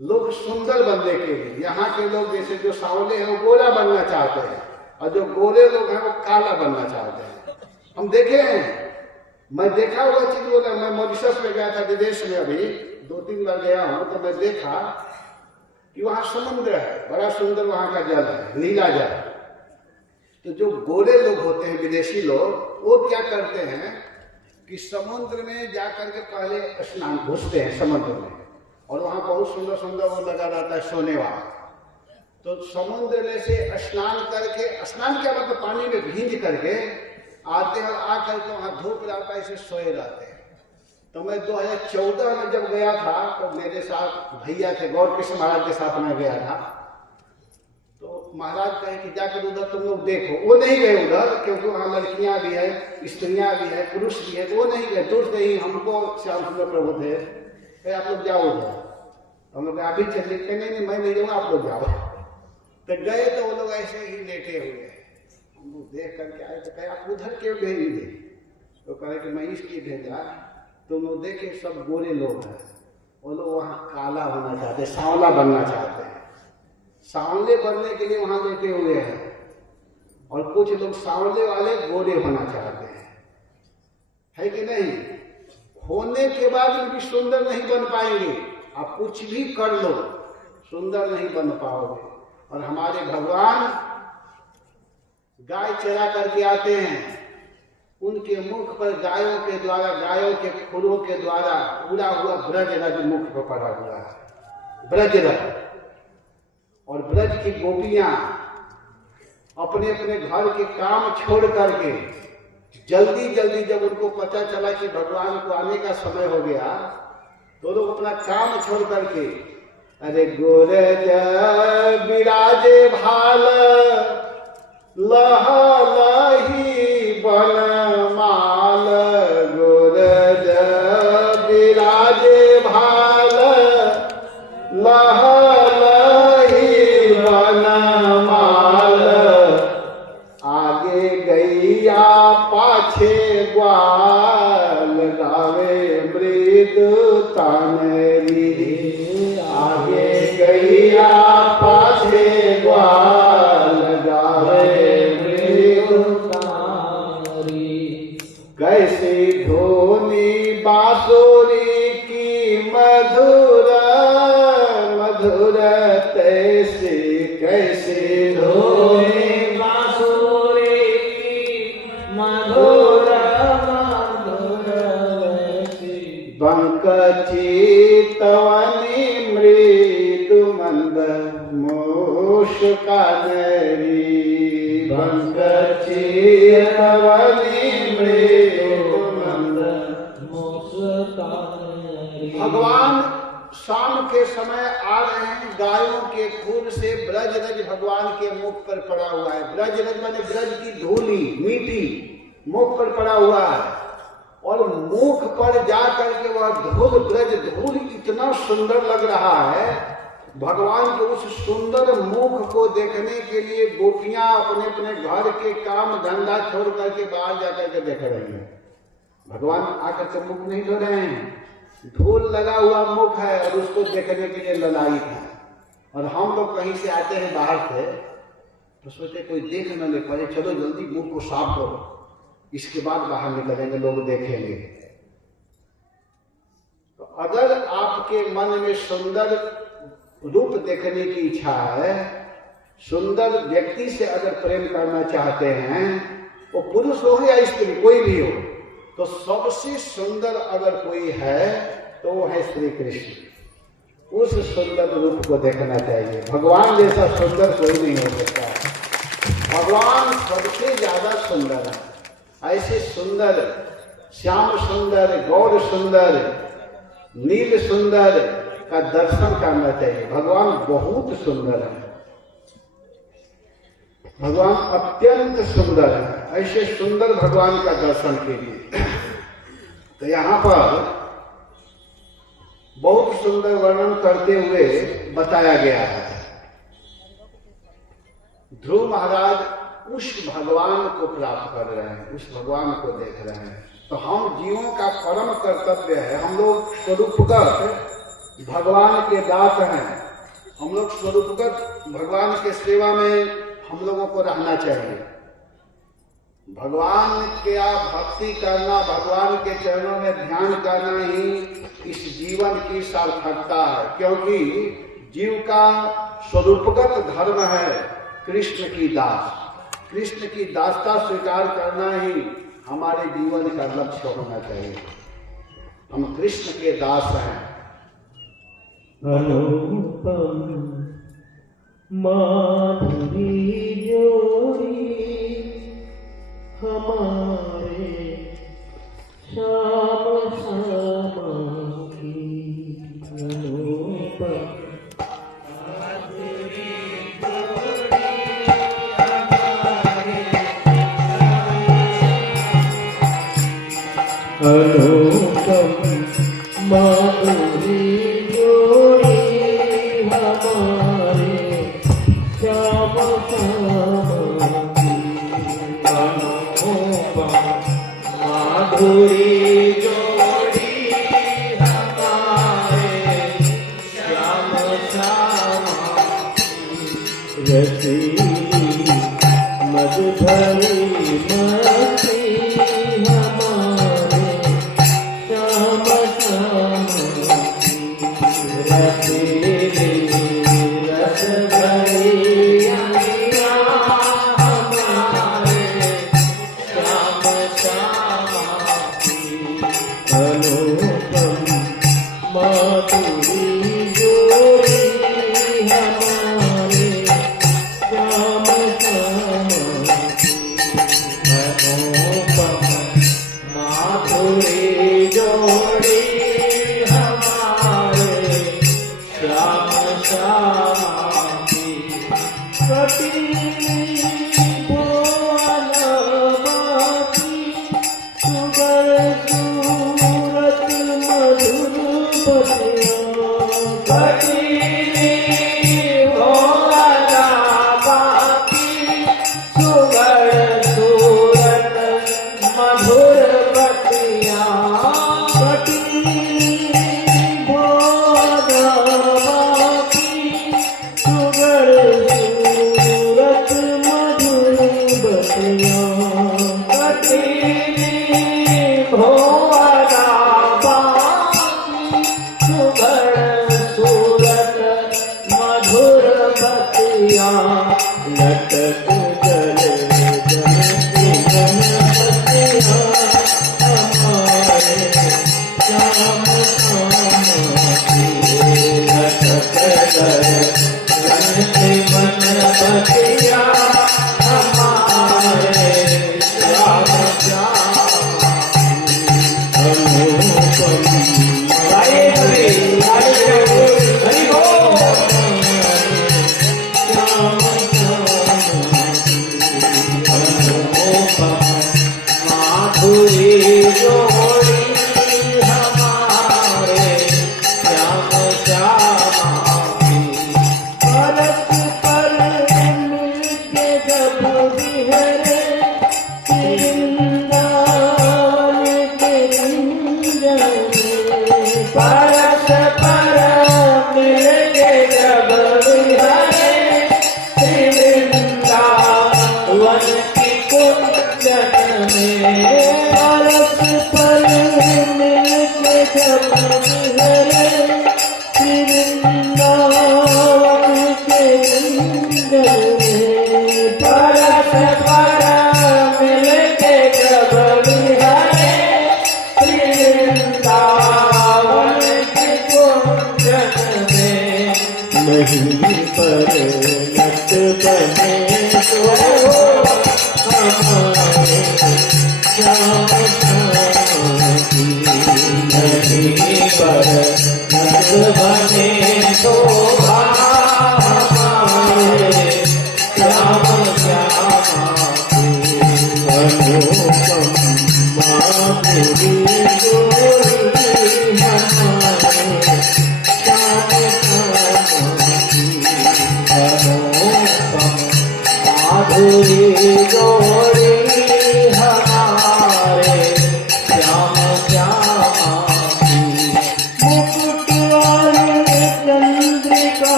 लोग सुंदर बनने के लिए, यहाँ के लोग जैसे जो सांवले हैं वो गोरा बनना चाहते हैं, और जो गोरे लोग हैं वो काला बनना चाहते हैं। हम देखे हैं, मैं देखा हुआ चीज बोला। मैं मॉरिशस में गया था, विदेश में, अभी 2-3 बार गया हूं, तो मैं देखा कि वहां समुद्र है, बड़ा सुंदर वहां का जल है, नीला जल। तो जो गोरे लोग होते हैं, विदेशी लोग, वो क्या करते हैं कि समुद्र में जाकर के पहले स्नान, घुसते हैं समुद्र में, और वहां बहुत सुंदर सुंदर वो लगा रहता है सोने वाला। तो समुद्र में से स्नान करके, स्नान क्या मतलब पानी में भींज करके आते हैं, और आकर के वहां धूप रहता है, इसे सोए रहते हैं। तो मैं 2014 में जब गया था तो मेरे साथ भैया थे, गौर कृष्ण महाराज के साथ मैं गया था। तो महाराज कहे कि जाकर उधर तुम लोग देखो। वो नहीं गए उधर, क्योंकि वहां लड़कियां भी है, स्त्रियां भी है, पुरुष भी है, तो वो नहीं गए। दूर से ही हमको श्याम सुंदर प्रभु थे, आप लोग जाओ उधर। हम लोग अभी चल लिखते, नहीं मैं नहीं जाऊंगा, आप लोग जाओ। तो गए तो वो लोग ऐसे ही लेटे हुए, हम लोग देख करके आए। तो कहे आप उधर क्यों भेजेंगे? तो कहे कि मैं इसलिए भेजा, तुम लोग देखे सब गोरे लोग हैं, वो लोग वहां काला होना चाहते, सांवला बनना चाहते हैं। सांवले बनने के लिए वहां लेटे हुए हैं, और कुछ लोग सांवले वाले गोरे होना चाहते हैं, है कि नहीं? होने के बाद भी सुंदर नहीं बन पाएंगे। आप कुछ भी कर लो, सुंदर नहीं बन पाओगे। और हमारे भगवान गाय चरा करके आते हैं, उनके मुख पर गायों के द्वारा, गायों के खुरों के द्वारा उड़ा हुआ ब्रज रज मुख पर पड़ा हुआ है, ब्रज रज। और ब्रज की गोपियां अपने अपने घर के काम छोड़ करके जल्दी जल्दी जब उनको पता चला कि भगवान को आने का समय हो गया तो लोग अपना काम छोड़ करके अरे गोरज विराजे भाल लह लही बन माल गोरज विराजे भाल लह लही बन माल आगे गैया पाछे ग्वाल गावे मृद तानरी आगे गैया पाछे ग्वाल गावे मृद तानरी कैसी धोनी बांसुरी की मधुर मधुर तैसी कैसी धोनी चितवनी मृदु मंद मूषकानरी बंक चितवनी मृदु मंद मूषकानरी। भगवान शाम के समय आ रहे हैं, गायों के खून से ब्रजरज भगवान के मुख पर पड़ा हुआ है। ब्रजरज माने ब्रज की धूली मीठी मुख पर पड़ा हुआ है और मुख पर जा करके वह धूल ब्रज धूल इतना सुंदर लग रहा है। भगवान के उस सुंदर मुख को देखने के लिए गोपियां अपने अपने घर के काम धंधा छोड़ करके बाहर जाकर के देख रही हैं। भगवान आकर के मुख नहीं धो रहे हैं, धूल लगा हुआ मुख है और उसको देखने के लिए ललायित है। और हम लोग कहीं से आते हैं बाहर से तो सोचे कोई देख न ले पाए, चलो जल्दी मुख को साफ करो, इसके बाद बाहर निकलेंगे, लोग देखेंगे। तो अगर आपके मन में सुंदर रूप देखने की इच्छा है, सुंदर व्यक्ति से अगर प्रेम करना चाहते हैं, वो पुरुष हो या स्त्री कोई भी हो, तो सबसे सुंदर अगर कोई है तो वो है श्री कृष्ण। उस सुंदर रूप को देखना चाहिए। भगवान जैसा सुंदर कोई नहीं हो सकता। भगवान सबसे ज्यादा सुंदर है। ऐसे सुंदर, श्याम सुंदर, गौर सुंदर, नील सुंदर का दर्शन करना चाहिए। भगवान बहुत सुंदर है, भगवान अत्यंत सुंदर है। ऐसे सुंदर भगवान का दर्शन कीजिए। तो यहाँ पर बहुत सुंदर वर्णन करते हुए बताया गया है। ध्रुव महाराज उस भगवान को प्राप्त कर रहे हैं, उस भगवान को देख रहे हैं। तो हम जीवों का परम कर्तव्य है, हम लोग स्वरूपगत भगवान के दास हैं। हम लोग स्वरूपगत भगवान के सेवा में हम लोगों को रहना चाहिए। भगवान क्या भक्ति करना, भगवान के चरणों में ध्यान करना ही इस जीवन की सार्थकता है। क्योंकि जीव का स्वरूपगत धर्म है कृष्ण की दास। कृष्ण की दासता स्वीकार करना ही हमारे जीवन का लक्ष्य होना चाहिए। हम कृष्ण के दास हैं। अनुपम माधुरी जोड़ी हमारे श्याम श्यामा की। अनुपम माधुरी जोड़ी हमारे अनुपम माधुरी माधुरी जोड़ी हमारे श्याम श्यामा रसी मधुभरी मस्ती हमारे श्याम श्यामा रसी रस भरी श्याम श्यामा नहीं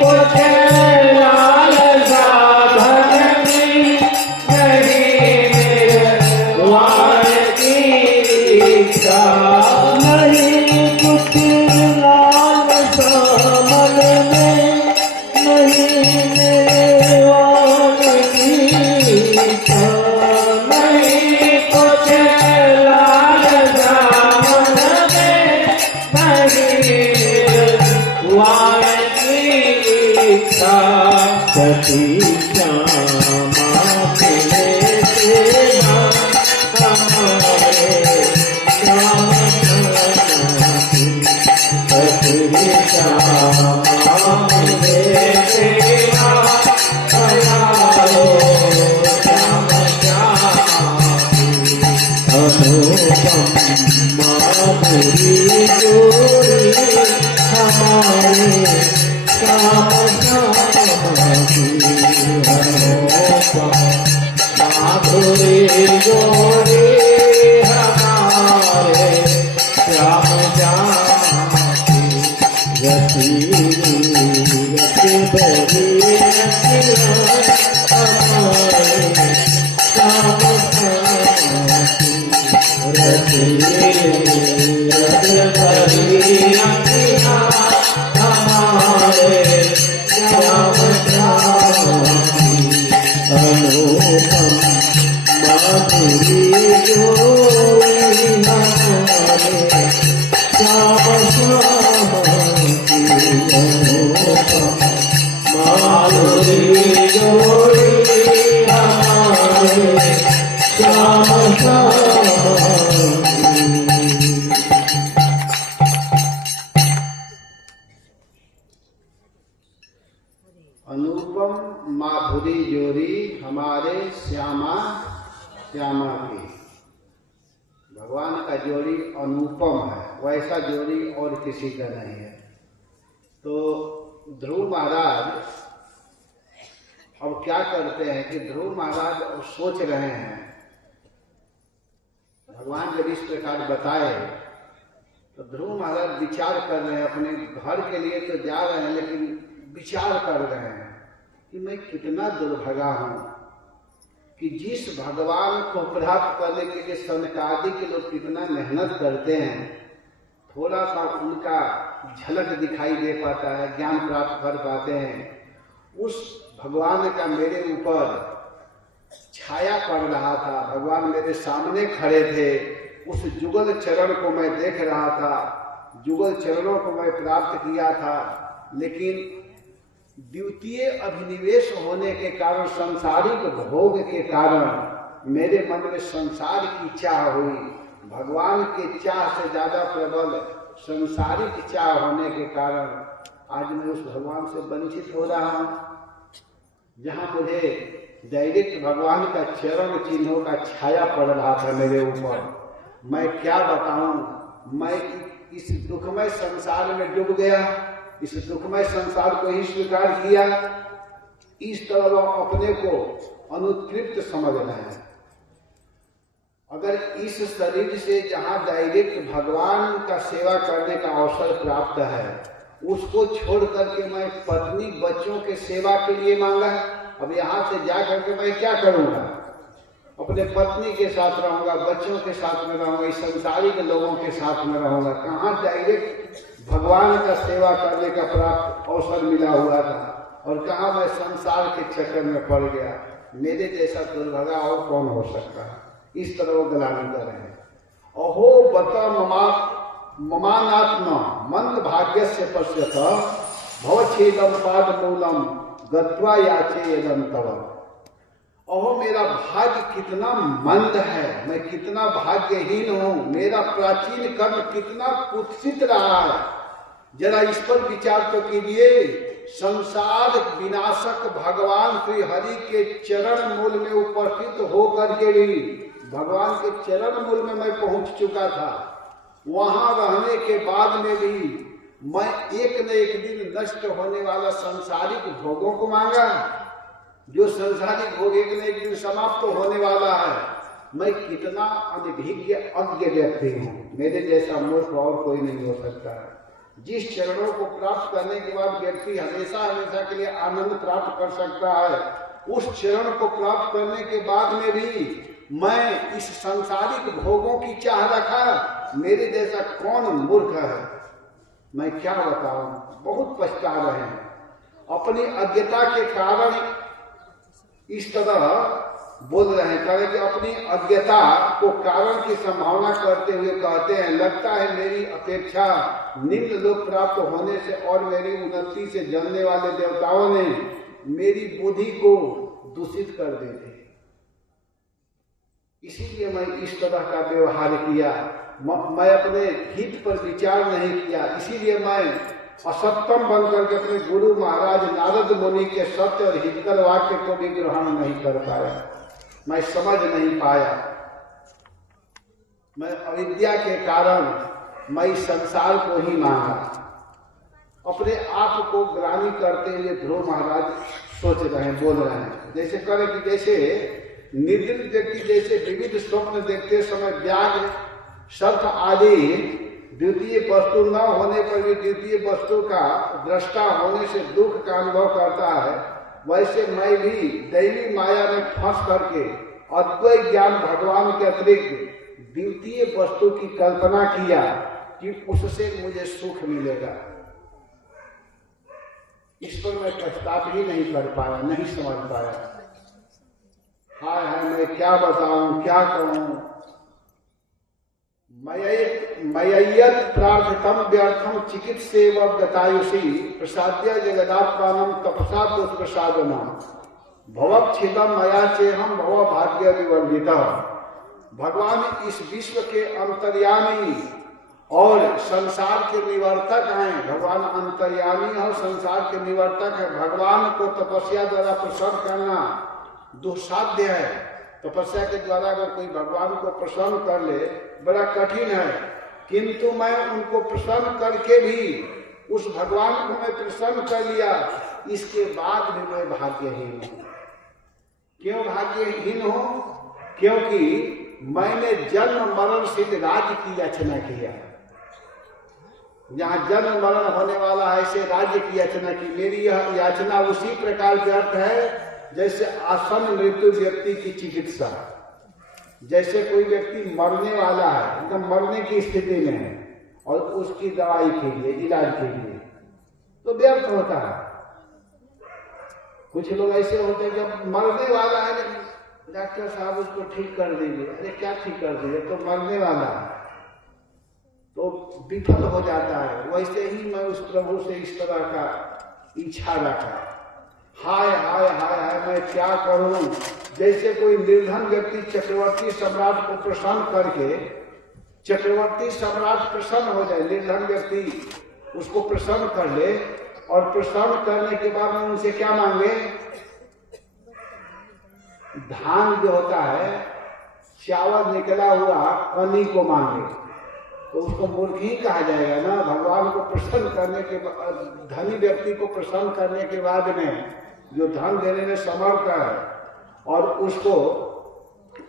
कुछ था सती श्यामा तेरे सेवा हमारे श्याम सती श्यामा तेरे सेवा हमारे श्याम अनुपम माधुरी जोड़ी हमारे श्याम श्यामी अनुपम माधुरी जोड़ी हमारे श्याम श्यामी रसीली रति बड़ी हमारे श्याम श्यामी रसीली रति बड़ी हमारे श्याम श्यामी अनुपम माधुरी जोड़ी हमारे श्याम श्यामी अनुपम माधुरी जोड़ी हमारे श्याम श्यामी। अनुपम माधुरी जोड़ी हमारे श्यामा श्यामा की। भगवान का जोड़ी अनुपम है, वैसा जोड़ी और किसी का नहीं है। तो ध्रुव महाराज अब क्या करते हैं कि ध्रुव महाराज सोच रहे हैं, भगवान जब इस प्रकार बताए तो ध्रुव महाराज विचार कर रहे हैं, अपने घर के लिए तो जा रहे हैं लेकिन विचार कर रहे हैं कि मैं कितना दुर्भागा हूं कि जिस भगवान को प्राप्त करने के लिए सनकादि के लोग कितना मेहनत करते हैं, थोड़ा सा उनका झलक दिखाई दे पाता है, ज्ञान प्राप्त कर पाते हैं, उस भगवान का मेरे ऊपर छाया पड़ रहा था। भगवान मेरे सामने खड़े थे, उस जुगल चरण को मैं देख रहा था, जुगल चरणों को मैं प्राप्त किया था, लेकिन द्वितीय अभिनिवेश होने के कारण, सांसारिक भोग के कारण मेरे मन में संसार की चाह हुई। भगवान के चाह से ज्यादा प्रबल संसारिक चाह होने के कारण आज मैं उस भगवान से वंचित हो रहा हूं। जहां मुझे डायरेक्ट भगवान का चरण चिन्हों का छाया पड़ रहा था मेरे ऊपर, मैं क्या बताऊं, मैं इस दुखमय संसार में डूब गया, इस दुखमय संसार को ही स्वीकार किया। इस तरह वो अपने को अनुतृप्त समझ रहे हैं। अगर इस शरीर से जहां डायरेक्ट भगवान का सेवा करने का अवसर प्राप्त है, उसको छोड़ करके मैं पत्नी बच्चों के सेवा के लिए मांगा, अब यहाँ से जा करके मैं क्या करूँगा? अपने पत्नी के साथ रहूंगा, बच्चों के साथ में रहूंगा, इस संसारिक लोगों के साथ में रहूंगा। कहाँ डायरेक्ट भगवान का सेवा करने का प्राप्त अवसर मिला हुआ था और कहाँ मैं संसार के चक्कर में पड़ गया। मेरे जैसा दुर्भागा और कौन हो सकता है? इस तरह वो गलानी कर रहे हैं। अहो बता ममानात्म मंद भाग्य से पश्यत भवच्छेदम पाद मूलम गत्वा याचे यदम तव। अहो मेरा भाग्य कितना मंद है, मैं कितना भाग्यहीन हूँ, मेरा प्राचीन कर्म कितना कुत्सित रहा है। जरा इस पर विचार तो कीजिए। संसार विनाशक भगवान श्री हरि के चरण मूल में उपस्थित होकर के भी भगवान के चरण मूल में मैं पहुंच चुका था। वहां रहने के बाद में भी मैं एक न एक दिन नष्ट होने वाला सांसारिक भोगों को मांगा। जो संसारिक भोग एक न एक दिन समाप्त होने वाला है। मैं कितना अनभिज्ञ अज्ञ व्यक्ति हूँ, मेरे जैसा मूर्ख और कोई नहीं हो सकता है। जिस चरणों को प्राप्त करने के बाद व्यक्ति हमेशा हमेशा के लिए आनंद प्राप्त कर सकता है, उस चरण को प्राप्त करने के बाद में भी मैं इस सांसारिक भोगों की चाह रखा। मेरे जैसा कौन मूर्ख है? मैं क्या बताऊं, बहुत पछता रहे हैं। अपनी अज्ञता के कारण इस तरह बोल रहे हैं, कारण कि अपनी अज्ञता को कारण की संभावना करते हुए कहते हैं, लगता है मेरी अपेक्षा निम्न लोक प्राप्त होने से और मेरी उन्नति से जलने वाले देवताओं ने मेरी बुद्धि को दूषित कर दी थी, इसीलिए मैं इस तरह का व्यवहार किया। मैं अपने हित पर विचार नहीं किया, इसीलिए मैं असत्यम बनकर के अपने गुरु महाराज नारद मुनि के सत्य और हितकर वाक्य को भी ग्रहण नहीं कर पाया, मैं समझ नहीं पाया। मैं अविद्या के कारण मैं इस संसार को ही मांगा। अपने आप को ग्लानि करते हुए ध्रुव महाराज सोच रहे हैं, बोल रहे हैं, जैसे करें कि जैसे निर्दिष्ट व्यक्ति जैसे विविध स्वप्न देखते समय व्याघ्र सर्प आदि द्वितीय वस्तु न होने पर भी द्वितीय वस्तु का दृष्टा होने से दुख का अनुभव करता है, वैसे मैं भी दैवी माया में फंस करके अद्वैत ज्ञान भगवान के अतिरिक्त द्वितीय वस्तु की कल्पना किया कि उससे मुझे सुख मिलेगा। इस पर मैं पश्चाताप ही नहीं कर पाया, नहीं समझ पाया। हाय हाय, मैं क्या बताऊं, क्या कहूं। मय्यत प्रार्थतम व्यर्थम चिकित्सेव गतायुषी प्रसाद्य जगदात्मानम तपसा दुष्प्रसादनम भवच्छिदम मया चेहम भव भाग्य विवर्जिता। भगवान इस विश्व के अंतर्यामी और संसार के निवर्तक हैं। भगवान अंतर्यामी और संसार के निवर्तक है। भगवान को तपस्या द्वारा प्रसन्न करना दुस्साध्य है। तपस्या के द्वारा अगर कोई भगवान को प्रसन्न कर ले बड़ा कठिन है, किंतु मैं उनको प्रसन्न करके भी उस भगवान को मैं प्रसन्न कर लिया, इसके बाद भी मैं भाग्यहीन हूँ। क्यों भाग्यहीन हूँ? क्योंकि मैंने जन्म मरण सिद्ध राज्य की याचना किया। जहाँ जन्म मरण होने वाला है ऐसे राज्य की याचना की। मेरी यह याचना उसी प्रकार व्यर्थ है जैसे आसन्न मृत्यु व्यक्ति की चिकित्सा। जैसे कोई व्यक्ति मरने वाला है, एकदम मरने की स्थिति में है, और उसकी दवाई के लिए, इलाज के लिए तो व्यर्थ होता है। कुछ लोग ऐसे होते हैं जब मरने वाला है, डॉक्टर साहब उसको ठीक कर देंगे। अरे क्या ठीक कर देंगे, तो मरने वाला है, तो विफल हो जाता है। वैसे ही मैं उस प्रभु से इस तरह का इच्छा रखा। हाय हाय हाय हाय, मैं क्या करूं। जैसे कोई निर्धन व्यक्ति चक्रवर्ती सम्राट को प्रसन्न करके, चक्रवर्ती सम्राट प्रसन्न हो जाए, निर्धन व्यक्ति उसको प्रसन्न कर ले, और प्रसन्न करने के बाद में उनसे क्या मांगे? धान जो होता है, चावल निकला हुआ कनी को मांगे, तो उसको मूर्ख ही कहा जाएगा ना। भगवान को प्रसन्न करने के बाद, धनी व्यक्ति को प्रसन्न करने के बाद में जो धन देने में समर्थ है और उसको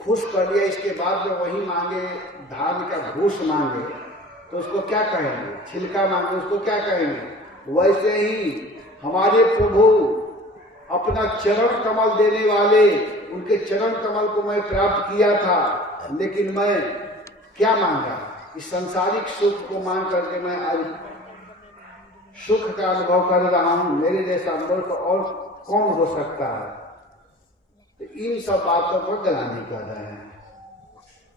खुश कर दिया, इसके बाद में वही मांगे धान का भूस मांगे, तो उसको क्या कहेंगे? छिलका मांगे, उसको क्या कहेंगे? वैसे ही हमारे प्रभु अपना चरण कमल देने वाले, उनके चरण कमल को मैं प्राप्त किया था, लेकिन मैं क्या मांगा? इस सांसारिक सुख को मांग करके मैं आज सुख का अनुभव कर रहा हूं। मेरे जैसा मूर्ख और कौन हो सकता है? तो इन सब बातों पर ग्लानि कर रहे हैं।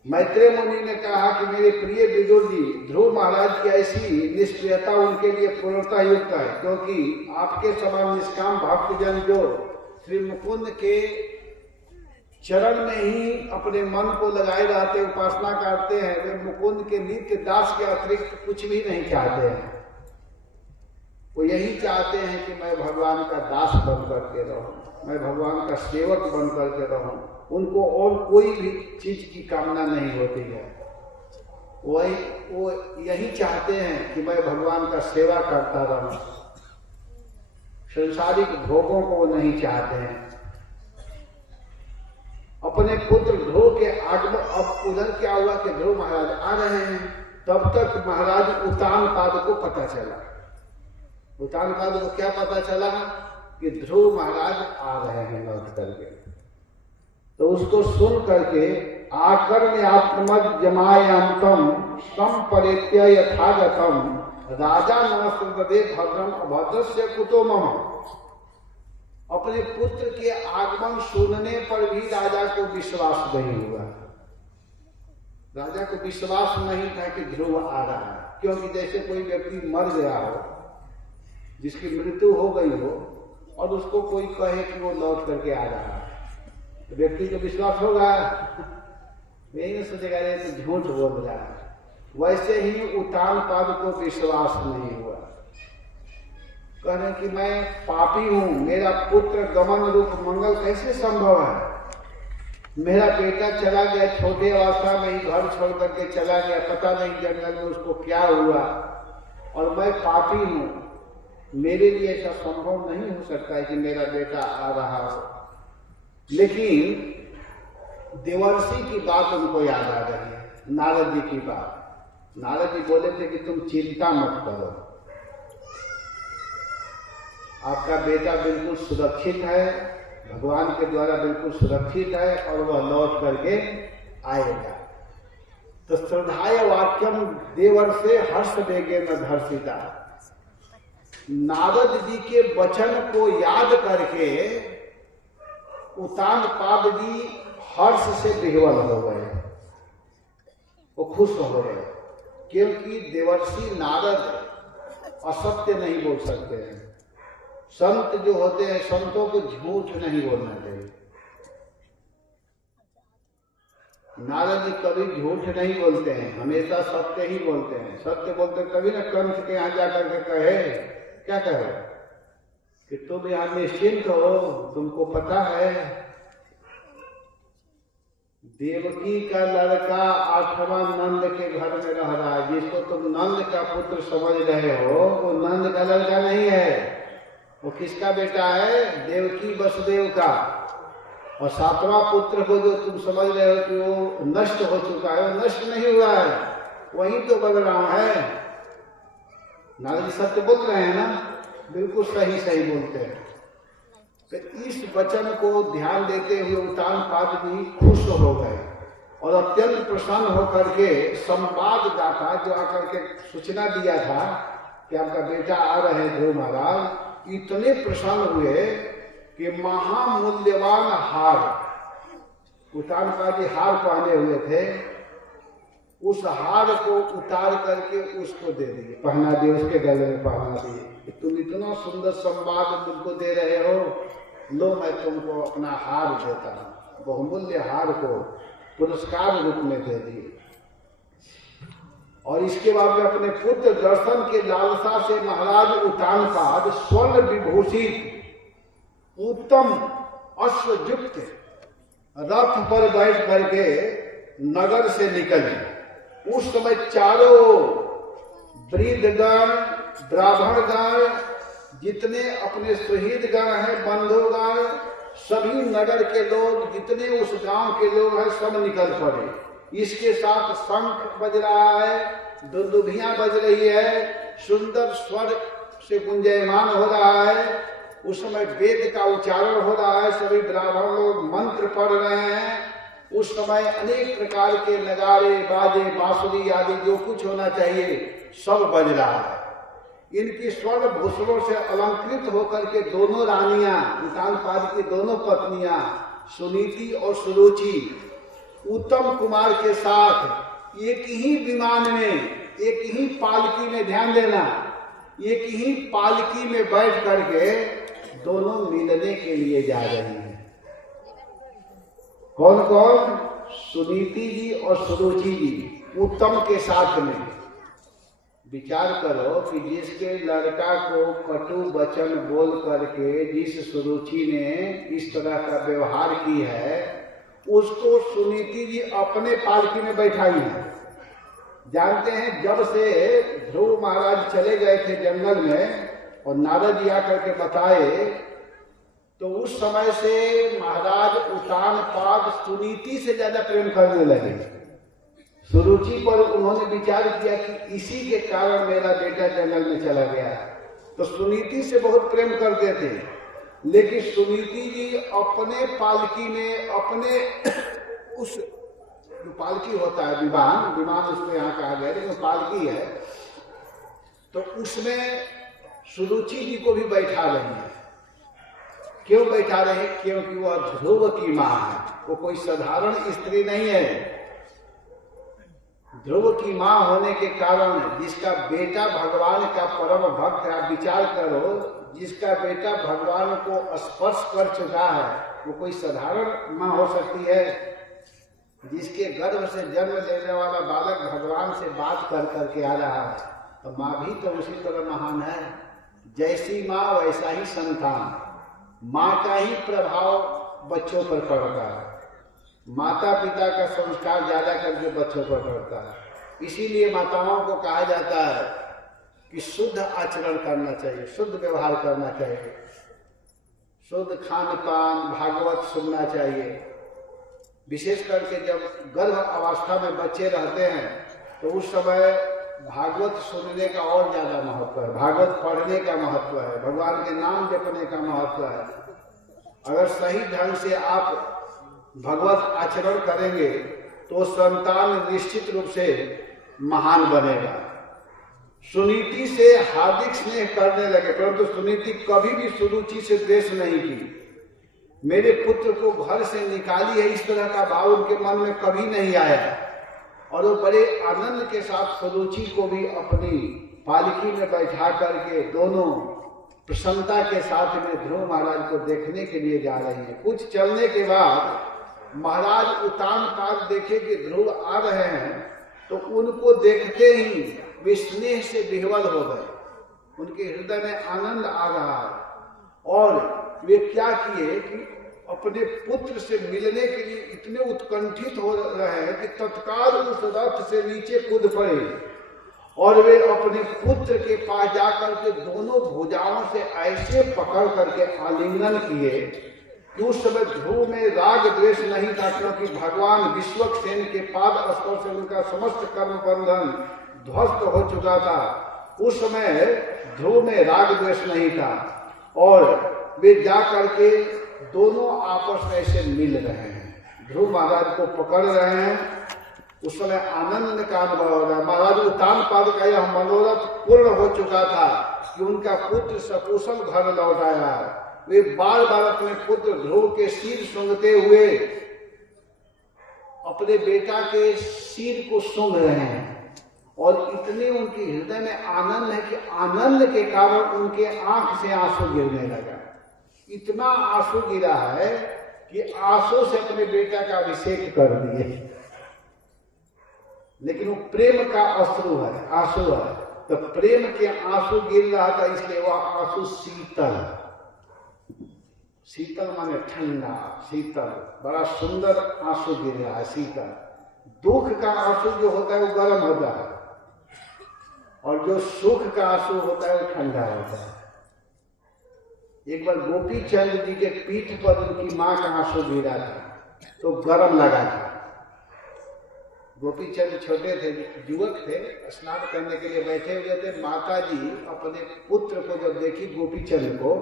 मैत्रेय मुनि ने कहा कि मेरे प्रिय विदुर जी, ध्रुव महाराज की ऐसी निष्क्रियता उनके लिए पूर्णता युक्त है, क्योंकि आपके समान निष्काम भक्तजन जो श्री मुकुंद के चरण में ही अपने मन को लगाए रहते, उपासना करते हैं, वे मुकुंद के नित्य दास के अतिरिक्त कुछ भी नहीं चाहते हैं। वो यही चाहते हैं कि मैं भगवान का दास बन करके रहूं, मैं भगवान का सेवक बन करके रहूं। उनको और कोई भी चीज की कामना नहीं होती है। वो यही चाहते हैं कि मैं भगवान का सेवा करता रहूं। संसारिक भोगों को वो नहीं चाहते हैं। अपने पुत्र ध्रुव के आगमन, अब उधर क्या हुआ कि ध्रुव महाराज आ रहे हैं, तब तक महाराज उत्तानपाद को पता चला। उत्तानपाद को क्या पता चला? कि ध्रुव महाराज आ रहे हैं लौट करके। तो उसको सुन करके आकर्ण्य आत्मज जमायंतम संपरित्य यथागतम राजा नमस्कृते भद्रम अभद्रस्य कुतो मम। अपने पुत्र के आगमन सुनने पर भी राजा को विश्वास नहीं हुआ। राजा को विश्वास नहीं था कि ध्रुव आ रहा है, क्योंकि जैसे कोई व्यक्ति मर गया हो, जिसकी मृत्यु हो गई हो, और उसको कोई कहे कि वो लौट करके आ रहा है, तो व्यक्ति को विश्वास होगा? यही सोचेगा ये तो झूठ बोल रहा है। वैसे ही उत्तानपाद को विश्वास नहीं हुआ। कहने कि मैं पापी हूं, मेरा पुत्र गमन रूप मंगल कैसे संभव है? मेरा बेटा चला गया, छोटे अवस्था में ही घर छोड़ करके चला गया, पता नहीं जंगल में उसको क्या हुआ, और मैं पापी हूं, मेरे लिए ऐसा संभव नहीं हो सकता है कि मेरा बेटा आ रहा हो। लेकिन देवर्षि की बात उनको याद आ रही है, नारद जी की बात। नारद जी बोले थे कि तुम चिंता मत करो, आपका बेटा बिल्कुल सुरक्षित है, भगवान के द्वारा बिल्कुल सुरक्षित है, और वह लौट करके आएगा। तो श्रद्धाय वाक्यम देवर्षे हर्ष देगे न धर्षिता। नारद जी के वचन को याद करके उत्तानपाद जी हर्ष से विह्वल हो गए, वो खुश हो गए, क्योंकि देवर्षि नारद असत्य नहीं बोल सकते हैं। संत जो होते हैं, संतों को झूठ नहीं बोलना चाहिए। नारद जी कभी झूठ नहीं बोलते हैं, हमेशा सत्य ही बोलते हैं। सत्य बोलते कभी ना कंस के यहाँ जाकर के कहे, क्या कहे कि तुम यहाँ निश्चिंत हो, तुमको पता है देवकी का लड़का 8वां नंद के घर में रह रहा है, जिसको तुम नंद का पुत्र समझ रहे हो, वो नंद का लड़का नहीं है। वो किसका बेटा है? देवकी वसुदेव का। और 7वां पुत्र को जो तुम समझ रहे हो कि वो नष्ट हो चुका है, वो नष्ट नहीं हुआ है, वही तो बलराम है। नारद जी सत्य बोल रहे हैं ना, बिल्कुल सही सही बोलते हैं। तो इस वचन को ध्यान देते हुए उत्तानपाद जी खुश हो गए और अत्यंत प्रसन्न होकर के संवाददाता जो आकर के सूचना दिया था कि आपका बेटा आ रहे ध्रुव महाराज, इतने प्रसन्न हुए कि महामूल्यवान हार, उत्तानपाद जी हार पहने हुए थे, उस हार को उतार करके उसको दे दिए, पहना दिए, उसके गले में पहना दिए। तुम इतना सुंदर संवाद तुमको दे रहे हो, लो मैं तुमको अपना हार देता हूं। बहुमूल्य हार को पुरस्कार रूप में दे दिए। और इसके बाद में अपने पुत्र दर्शन के लालसा से महाराज उत्तानपाद स्वर्ण विभूषित उत्तम अश्वयुक्त रथ पर बैठ करके नगर से निकले। उस समय चारों वृद्धगण, ब्राह्मणगण, जितने अपने शहीदगण हैं, बंधुगण, सभी नगर के लोग, जितने उस गांव के लोग हैं, सब निकल पड़े। इसके साथ शंख बज रहा है, दुंदुभियां बज रही है, सुंदर स्वर से गुंजयमान हो रहा है। उस समय वेद का उच्चारण हो रहा है, सभी ब्राह्मण लोग मंत्र पढ़ रहे हैं। उस समय अनेक प्रकार के नगाड़े, बाजे, बांसुरी आदि जो कुछ होना चाहिए सब बज रहा है। इनकी स्वर्ण भूषणों से अलंकृत होकर के दोनों रानियां, उत्तानपाद की दोनों पत्नियां सुनीति और सुरुचि उत्तम कुमार के साथ एक ही विमान में, एक ही पालकी में, ध्यान देना, एक ही पालकी में बैठ करके दोनों मिलने के लिए जा रही हैं। कौन कौन? सुनीति जी और सुरुचि जी उत्तम के साथ में। विचार करो कि जिसके लड़का को कटु वचन बोल करके जिस सुरुचि ने इस तरह का व्यवहार की है, उसको सुनीति जी अपने पालकी में बैठाई है। जानते हैं, जब से ध्रुव महाराज चले गए थे जंगल में और नारद जी आकर के बताए, तो उस समय से महाराज उत्तानपाद सुनीति से ज्यादा प्रेम करने लगे। सुरुचि पर उन्होंने विचार किया कि इसी के कारण मेरा बेटा जंगल में चला गया। तो सुनीति से बहुत प्रेम करते थे, लेकिन सुनीति जी अपने पालकी में, अपने उस जो पालकी होता है, विमान उसमें यहाँ कहा गया, लेकिन पालकी है, तो उसमें सुरुचि जी को भी बैठा रही है। क्यों बैठा रहे हैं? क्योंकि वह ध्रुव की माँ है, वो कोई साधारण स्त्री नहीं है। ध्रुव की माँ होने के कारण जिसका बेटा भगवान का परम भक्त है, आप विचार करो, जिसका बेटा भगवान को स्पर्श कर चुका है वो कोई साधारण माँ हो सकती है? जिसके गर्भ से जन्म लेने वाला बालक भगवान से बात कर करके आ रहा है, तो माँ भी तो उसी तरह महान है। जैसी माँ वैसा ही संतान। माँ का ही प्रभाव बच्चों पर पड़ता है, माता पिता का संस्कार ज्यादा करके बच्चों पर पड़ता है। इसीलिए माताओं को कहा जाता है कि शुद्ध आचरण करना चाहिए, शुद्ध व्यवहार करना चाहिए, शुद्ध खान पान, भागवत सुनना चाहिए। विशेष करके जब गर्भ अवस्था में बच्चे रहते हैं तो उस समय भागवत सुनने का और ज्यादा महत्व है, भागवत पढ़ने का महत्व है, भगवान के नाम जपने का महत्व है। अगर सही ढंग से आप भगवत आचरण करेंगे तो संतान निश्चित रूप से महान बनेगा। सुनीति से हार्दिक स्नेह करने लगे, परंतु सुनीति कभी भी सुरुचि से द्वेष नहीं की। मेरे पुत्र को घर से निकाली है, इस तरह का भाव उनके मन में कभी नहीं आया। और वो बड़े आनंद के साथ सुरुचि को भी अपनी पालकी में बैठा करके दोनों प्रसन्नता के साथ में ध्रुव महाराज को देखने के लिए जा रही हैं। कुछ चलने के बाद महाराज उतान पाद देखे कि ध्रुव आ रहे हैं, तो उनको देखते ही वे स्नेह से विह्वल हो गए, उनके हृदय में आनंद आ रहा है। और वे क्या किए कि अपने पुत्र से मिलने के लिए इतने उत्कंठित हो रहे हैं कि तत्काल उस रथ से नीचे कूद पड़े और वे अपने पुत्र के पास जाकर के दोनों भुजाओं से ऐसे पकड़ करके आलिंगन किए। उस समय ध्रुव में राग द्वेष नहीं था, क्योंकि भगवान विश्वक्सेन के पाद स्पर्श से उनका समस्त कर्म बंधन ध्वस्त हो चुका था। उस समय ध्रुव में राग द्वेष नहीं था और वे जा करके दोनों आपस में ऐसे मिल रहे हैं, ध्रुव महाराज को पकड़ रहे हैं। उस समय आनंद का अनुभव हो रहा है। महाराज उतान पाद का यह मनोरथ पूर्ण हो चुका था कि उनका पुत्र सकुशल घर लौट आया। वे बार बार अपने पुत्र ध्रुव के सिर सूंघते हुए अपने बेटा के सिर को सूंघ रहे हैं और इतने उनके हृदय में आनंद है कि आनंद के कारण उनके आंख से आंसू गिरने लगा। इतना आंसू गिरा है कि आंसू से अपने बेटा का अभिषेक कर दिए, लेकिन वो प्रेम का अश्रु है, आंसू है। तो प्रेम के आंसू गिर रहा था, इसलिए वह आंसू शीतल, शीतल माने ठंडा, शीतल, बड़ा सुंदर आंसू गिर रहा है, शीतल। दुख का आंसू जो होता है वो गर्म होता है और जो सुख का आंसू होता है वो ठंडा होता है। एक बार गोपी चंद जी के पीठ पर उनकी मां का आंसू गिरा था तो गर्म लगा था। गोपी चंद छोटे थे, युवक थे, स्नान करने के लिए बैठे हुए थे। माता जी अपने पुत्र को जब देखी, गोपी चंद को,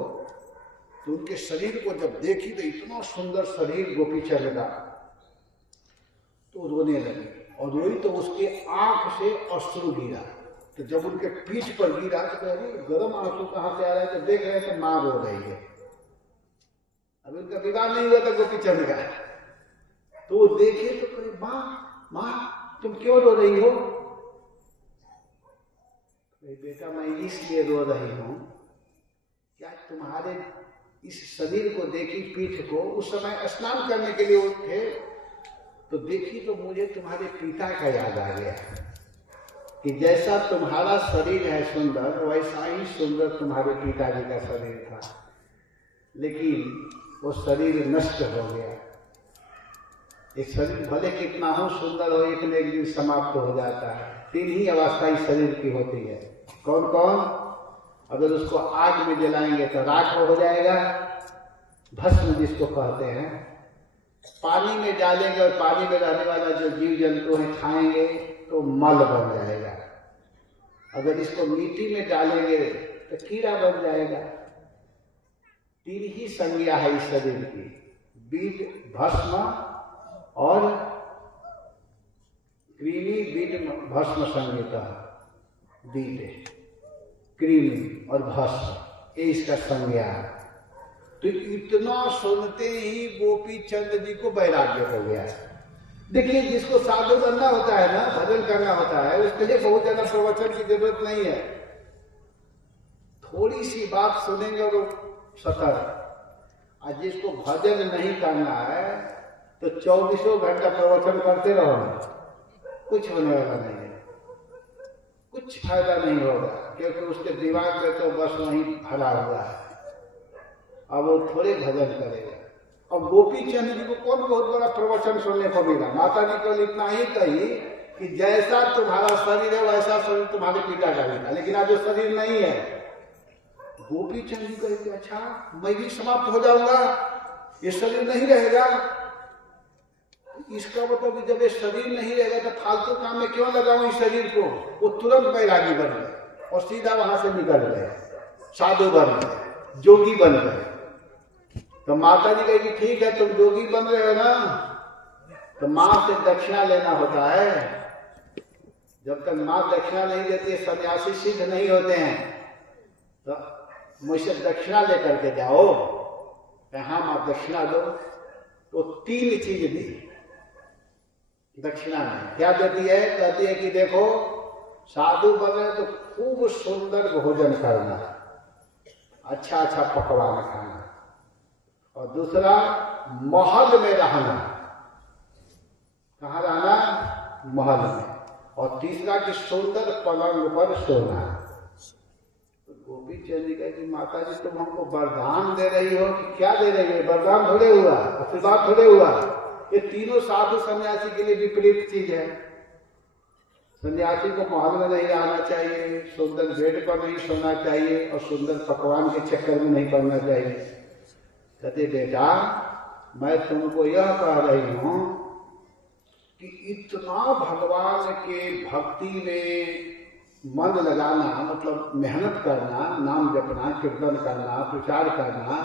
तो उनके शरीर को जब देखी तो इतना सुंदर शरीर गोपी चंद का, तो रोने लगी और रोई तो उसके आंख से अश्रु गिरा। तो जब उनके पीठ पर गिरा तो अरे गर्म आंसू कहाँ से आ रहा है, तो देख रहे हैं तो माँ रो रही है। अभी उनका विवाह नहीं हुआ था गोपी चंद का, तो वो देखे तो कहे माँ माँ तुम क्यों रो रही हो? बेटा मैं इसलिए रो रही हूँ क्या तुम्हारे इस शरीर को देखी, पीठ को, उस समय स्नान करने के लिए उठे तो देखी तो मुझे तुम्हारे पिता का याद आ गया कि जैसा तुम्हारा शरीर है सुंदर, वैसा ही सुंदर तुम्हारे पिताजी का शरीर था, लेकिन वो शरीर नष्ट हो गया। ये शरीर भले कितना हो सुंदर हो, एक न एक दिन समाप्त हो जाता है। तीन ही अवस्था इस शरीर की होती है। कौन कौन? अगर उसको आग में जलाएंगे तो राख हो जाएगा, भस्म जिसको कहते हैं। पानी में डालेंगे और पानी में रहने वाला जो जीव जंतु है खाएंगे तो मल बन जाएगा। अगर इसको मिट्टी में डालेंगे तो कीड़ा बन जाएगा। तीन ही संज्ञा है इस शरीर की, बीज, भस्म और कृमि। बीज भस्म संहिता, बीज, कृमि और भस्म, ये इसका संज्ञा है। तो इतना सुनते ही गोपी चंद जी को वैराग्य हो गया। देखिए, जिसको साधु बनना होता है ना, भजन करना होता है, उसके लिए बहुत ज्यादा प्रवचन की जरूरत नहीं है। थोड़ी सी बात सुनेंगे और सतर। और जिसको भजन नहीं करना है तो 24 घंटा प्रवचन करते रहो, कुछ होने वाला नहीं है, कुछ फायदा नहीं होगा, क्योंकि उसके दिमाग में तो बस वही भरा हुआ है। अब वो थोड़े भजन करेगा। अब गोपी चंद जी को कौन बहुत बड़ा प्रवचन सुनने को मिला? माता जी को इतना ही कही कि जैसा तुम्हारा शरीर है वैसा शरीर तुम्हारे पिता का भी था, लेकिन आज वो शरीर नहीं है। गोपी चंद जी कहते अच्छा मैं भी समाप्त हो जाऊंगा, ये शरीर नहीं रहेगा। इसका मतलब जब ये शरीर नहीं रहेगा तो फालतू काम में क्यों लगाऊं इस शरीर को? वो तुरंत बैरागी बन गए और सीधा वहां से निकल गए, साधु बन गए, जोगी बन गए। तो माता जी कहेगी ठीक है तुम जोगी बन रहे हो ना, तो माँ से दक्षिणा लेना होता है। जब तक माँ दक्षिणा नहीं देती, सन्यासी सिद्ध नहीं होते हैं, तो मुझसे दक्षिणा लेकर के जाओ। हाँ माँ दक्षिणा दो। तो 3 चीज दी दक्षिणा में। क्या देती है? कहती है कि देखो साधु बने तो खूब सुंदर भोजन करना, अच्छा अच्छा पकवान खाना, और दूसरा महल में रहना। कहाँ रहना? महल में। और तीसरा कि सुंदर पलंग पर सोना। तो गोपी चंद जी की माता जी तुम हमको वरदान दे रही हो कि क्या दे रही हो? वरदान थोड़े हुआ, आशीर्वाद थोड़े हुआ। ये तीनों साधु सन्यासी के लिए विपरीत चीज है। सन्यासी को महल में नहीं रहना चाहिए, सुंदर बेड पर नहीं सोना चाहिए, और सुंदर पकवान के चक्कर में नहीं पड़ना चाहिए। कहते बेटा मैं तुमको यह कह रही हूं कि इतना भगवान के भक्ति में मन लगाना, मतलब मेहनत करना, नाम जपना, कीर्तन करना, प्रचार करना,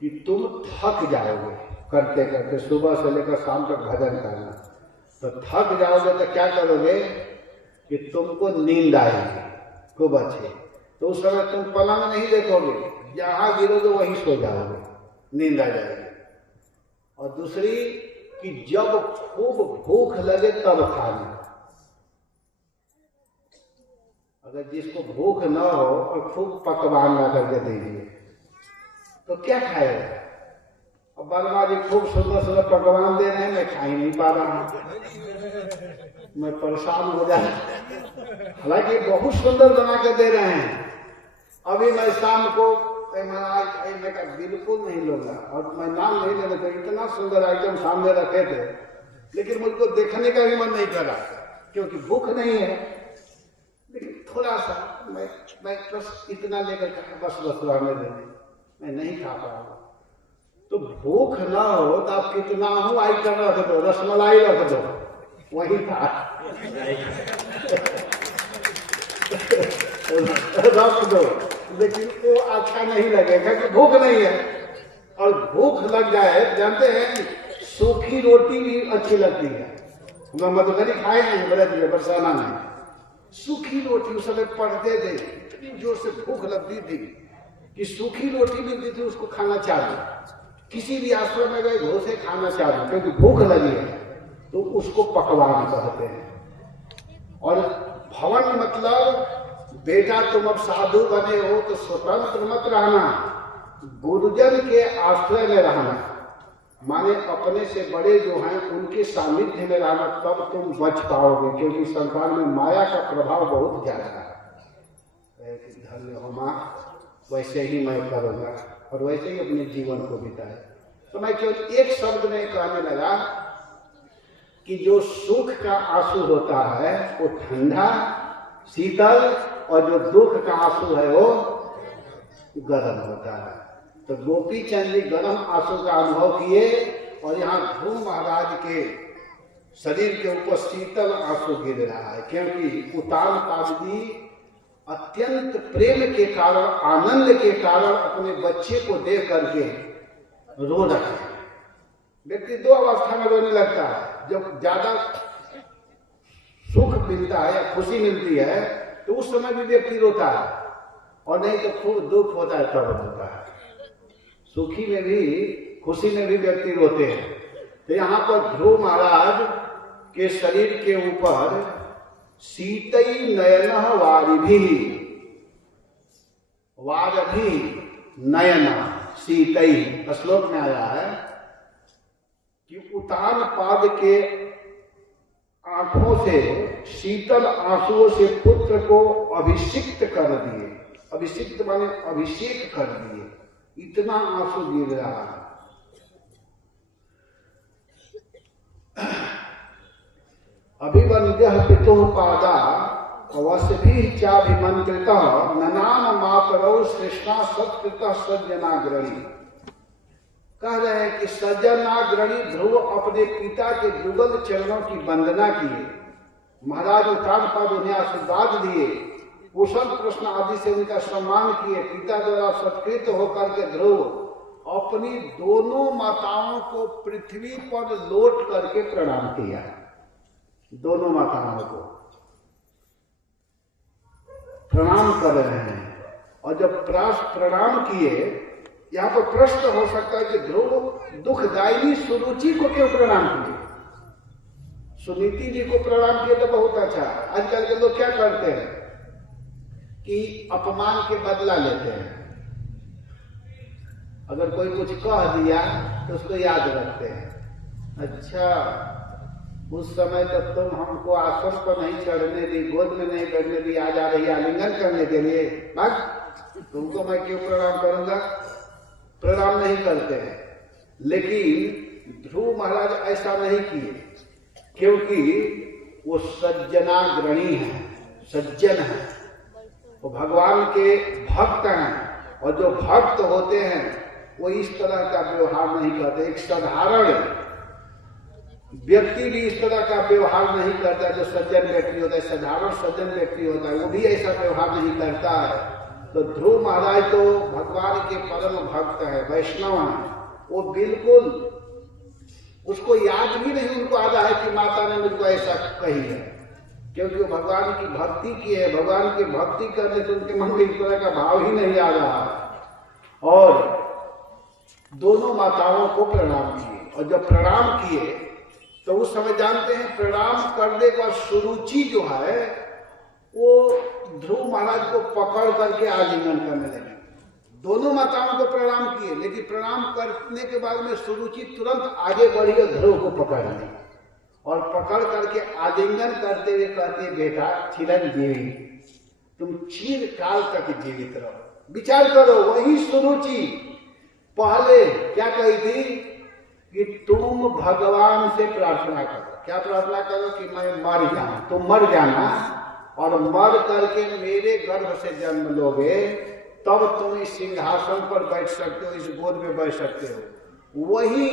कि तुम थक जाओगे करते करते। सुबह से लेकर शाम तक भजन करना, तो थक जाओगे तो क्या करोगे कि तुमको नींद आएगी खूब अच्छी। तो उस समय तुम पलंग नहीं देखोगे, जहां गिरोगे वहीं सो जाओगे, नींद आ जाएगी। और दूसरी कि जब खूब भूख लगे तब खाना। अगर जिसको भूख न हो और खूब पकवान ला करके दीजिए तो क्या खाएगा? और बर्मा जी खूब सुंदर सुंदर पकवान दे रहे हैं, मैं खा ही नहीं पा रहा हूं, मैं परेशान हो जा। हालांकि बहुत सुंदर बना के दे रहे हैं। अभी मैं शाम को महाराज मैं का बिल्कुल नहीं लूंगा, और मैं नाम नहीं लेना चाहिए, इतना सुंदर आइटम सामने रखे थे, लेकिन मुझको देखने का भी मन नहीं करा क्योंकि भूख नहीं है। लेकिन थोड़ा सा मैं बस इतना लेकर बस रहने देने, मैं नहीं खा पाऊंगा। तो भूख ना हो तो आप कितना हो आइटम रख दो, रसमलाई रख दो, वही था रख दो, लेकिन वो अच्छा नहीं लगेगा कि भूख नहीं है। और भूख लग जाए, जानते हैं सूखी रोटी भी अच्छी लगती है। हम मधुकरी खाए नहीं, बड़े बरसाना नहीं, सूखी रोटी उस समय पढ़ते थे, इतनी जोर से भूख लगती थी कि सूखी रोटी मिलती थी उसको खाना चाहिए। किसी भी आश्रम में गए घोसे खाना चाहिए, क्योंकि भूख लगी है, तो उसको पकवान कहते हैं। और भवन मतलब बेटा तुम अब साधु बने हो तो स्वतंत्र मत रहना, गुरुजन के आश्रय में रहना, माने अपने से बड़े जो हैं उनके सानिध्य में रहना, तब तुम बच पाओगे। क्योंकि संसार में माया का प्रभाव बहुत ज्यादा है। धन्य हो मां, वैसे ही मैं करूंगा और वैसे ही अपने जीवन को बिताए। तो मैं केवल एक शब्द में कहने लगा कि जो सुख का आंसू होता है वो ठंडा शीतल, और जो दुख का आंसू है वो गर्म होता है। तो गोपी चंद जी गर्म आंसू का अनुभव किए, और यहाँ ध्रुव महाराज के शरीर के ऊपर शीतल आंसू गिर रहा है, क्योंकि उतान पाद जी अत्यंत प्रेम के कारण, आनंद के कारण अपने बच्चे को देख करके रो रहे हैं। व्यक्ति 2 अवस्था में रोने लगता है, जब ज्यादा सुख मिलता है या खुशी मिलती है तो उस समय भी व्यक्ति रोता है, और नहीं तो खूब दुख होता है तब रोता है। सुखी में भी, खुशी में भी व्यक्ति रोते हैं। तो यहाँ पर ध्रुव महाराज के शरीर के ऊपर शीतई नयन वारिभि, वारभि नयन शीतई श्लोक में आया है कि उतान पाद के आंखों से शीतल आंसुओं से पुत्र को अभिषिक्त कर दिए। अभिषिक्त माने अभिषेक कर दिए, इतना आंसू गिर रहा है। अभिवंद्य पितुः पादा अवश्य चाभिमंत्रित ननाम मातरौ श्रेष्ठा सत्कृत सज्जनाग्रणी। कह रहे हैं कि सज्जनाग्रणी ध्रुव अपने पिता के जुगल चरणों की वंदना किए। महाराज उत्तानपाद उन्हें आशीर्वाद दिए, कुशल प्रश्न आदि से उनका सम्मान किए। पिता द्वारा सत्कृत होकर के ध्रुव अपनी दोनों माताओं को पृथ्वी पर लौट करके प्रणाम किया। दोनों माताओं को प्रणाम कर रहे हैं। और जब प्रणाम किए, यहाँ पर प्रश्न हो सकता है कि ध्रुव दुखदायिनी सुरुचि को क्यों प्रणाम किए? सुनीति जी को प्रणाम किए तो बहुत अच्छा। आजकल के लोग क्या करते हैं कि अपमान के बदला लेते हैं। अगर कोई कुछ कह दिया तो उसको याद रखते हैं। अच्छा, उस समय तक तुम हमको आसन पर नहीं चढ़ने दी, गोद में नहीं बैठने दी, आज आ रही आलिंगन करने के लिए, तुमको मैं क्यों प्रणाम करूंगा? प्रणाम नहीं करते हैं। लेकिन ध्रुव महाराज ऐसा नहीं किए, क्योंकि वो सज्जनाग्रणी है, सज्जन है, वो भगवान के भक्त हैं। और जो भक्त होते हैं वो इस तरह का व्यवहार नहीं करते। एक साधारण व्यक्ति भी इस तरह का व्यवहार नहीं करता। जो सज्जन व्यक्ति होता है, साधारण सज्जन व्यक्ति होता है, वो भी ऐसा व्यवहार नहीं करता है। तो ध्रुव महाराज तो भगवान के परम भक्त है, वैष्णव है। वो बिल्कुल उसको याद भी नहीं उनको आ रहा है कि माता ने मुझको ऐसा कही है, क्योंकि वो भगवान की भक्ति की है। भगवान की भक्ति करने से उनके मन में इस तरह का भाव ही नहीं आ रहा है। और दोनों माताओं को प्रणाम किए। और जब प्रणाम किए तो उस समय जानते हैं प्रणाम करने का सुरुचि जो है वो ध्रुव महाराज को पकड़ करके आलिंगन करने लगे। दोनों माताओं को प्रणाम किए, लेकिन प्रणाम करने के बाद में सुरुचि तुरंत आगे बढ़ी और ध्रुव को पकड़ ली। और पकड़ करके आलिंगन करते हुए कहते, बेटा चिरंजीवी, तुम चीर काल तक जीवित रहो। विचार करो, वही सुरुचि पहले क्या कही थी कि तुम भगवान से प्रार्थना करो। क्या प्रार्थना करो? कि मैं मर जाऊं, तुम मर जाना और मर करके मेरे गर्भ से जन्म लोगे, तब तुम इस सिंहासन पर बैठ सकते हो, इस गोद में बैठ सकते हो। वही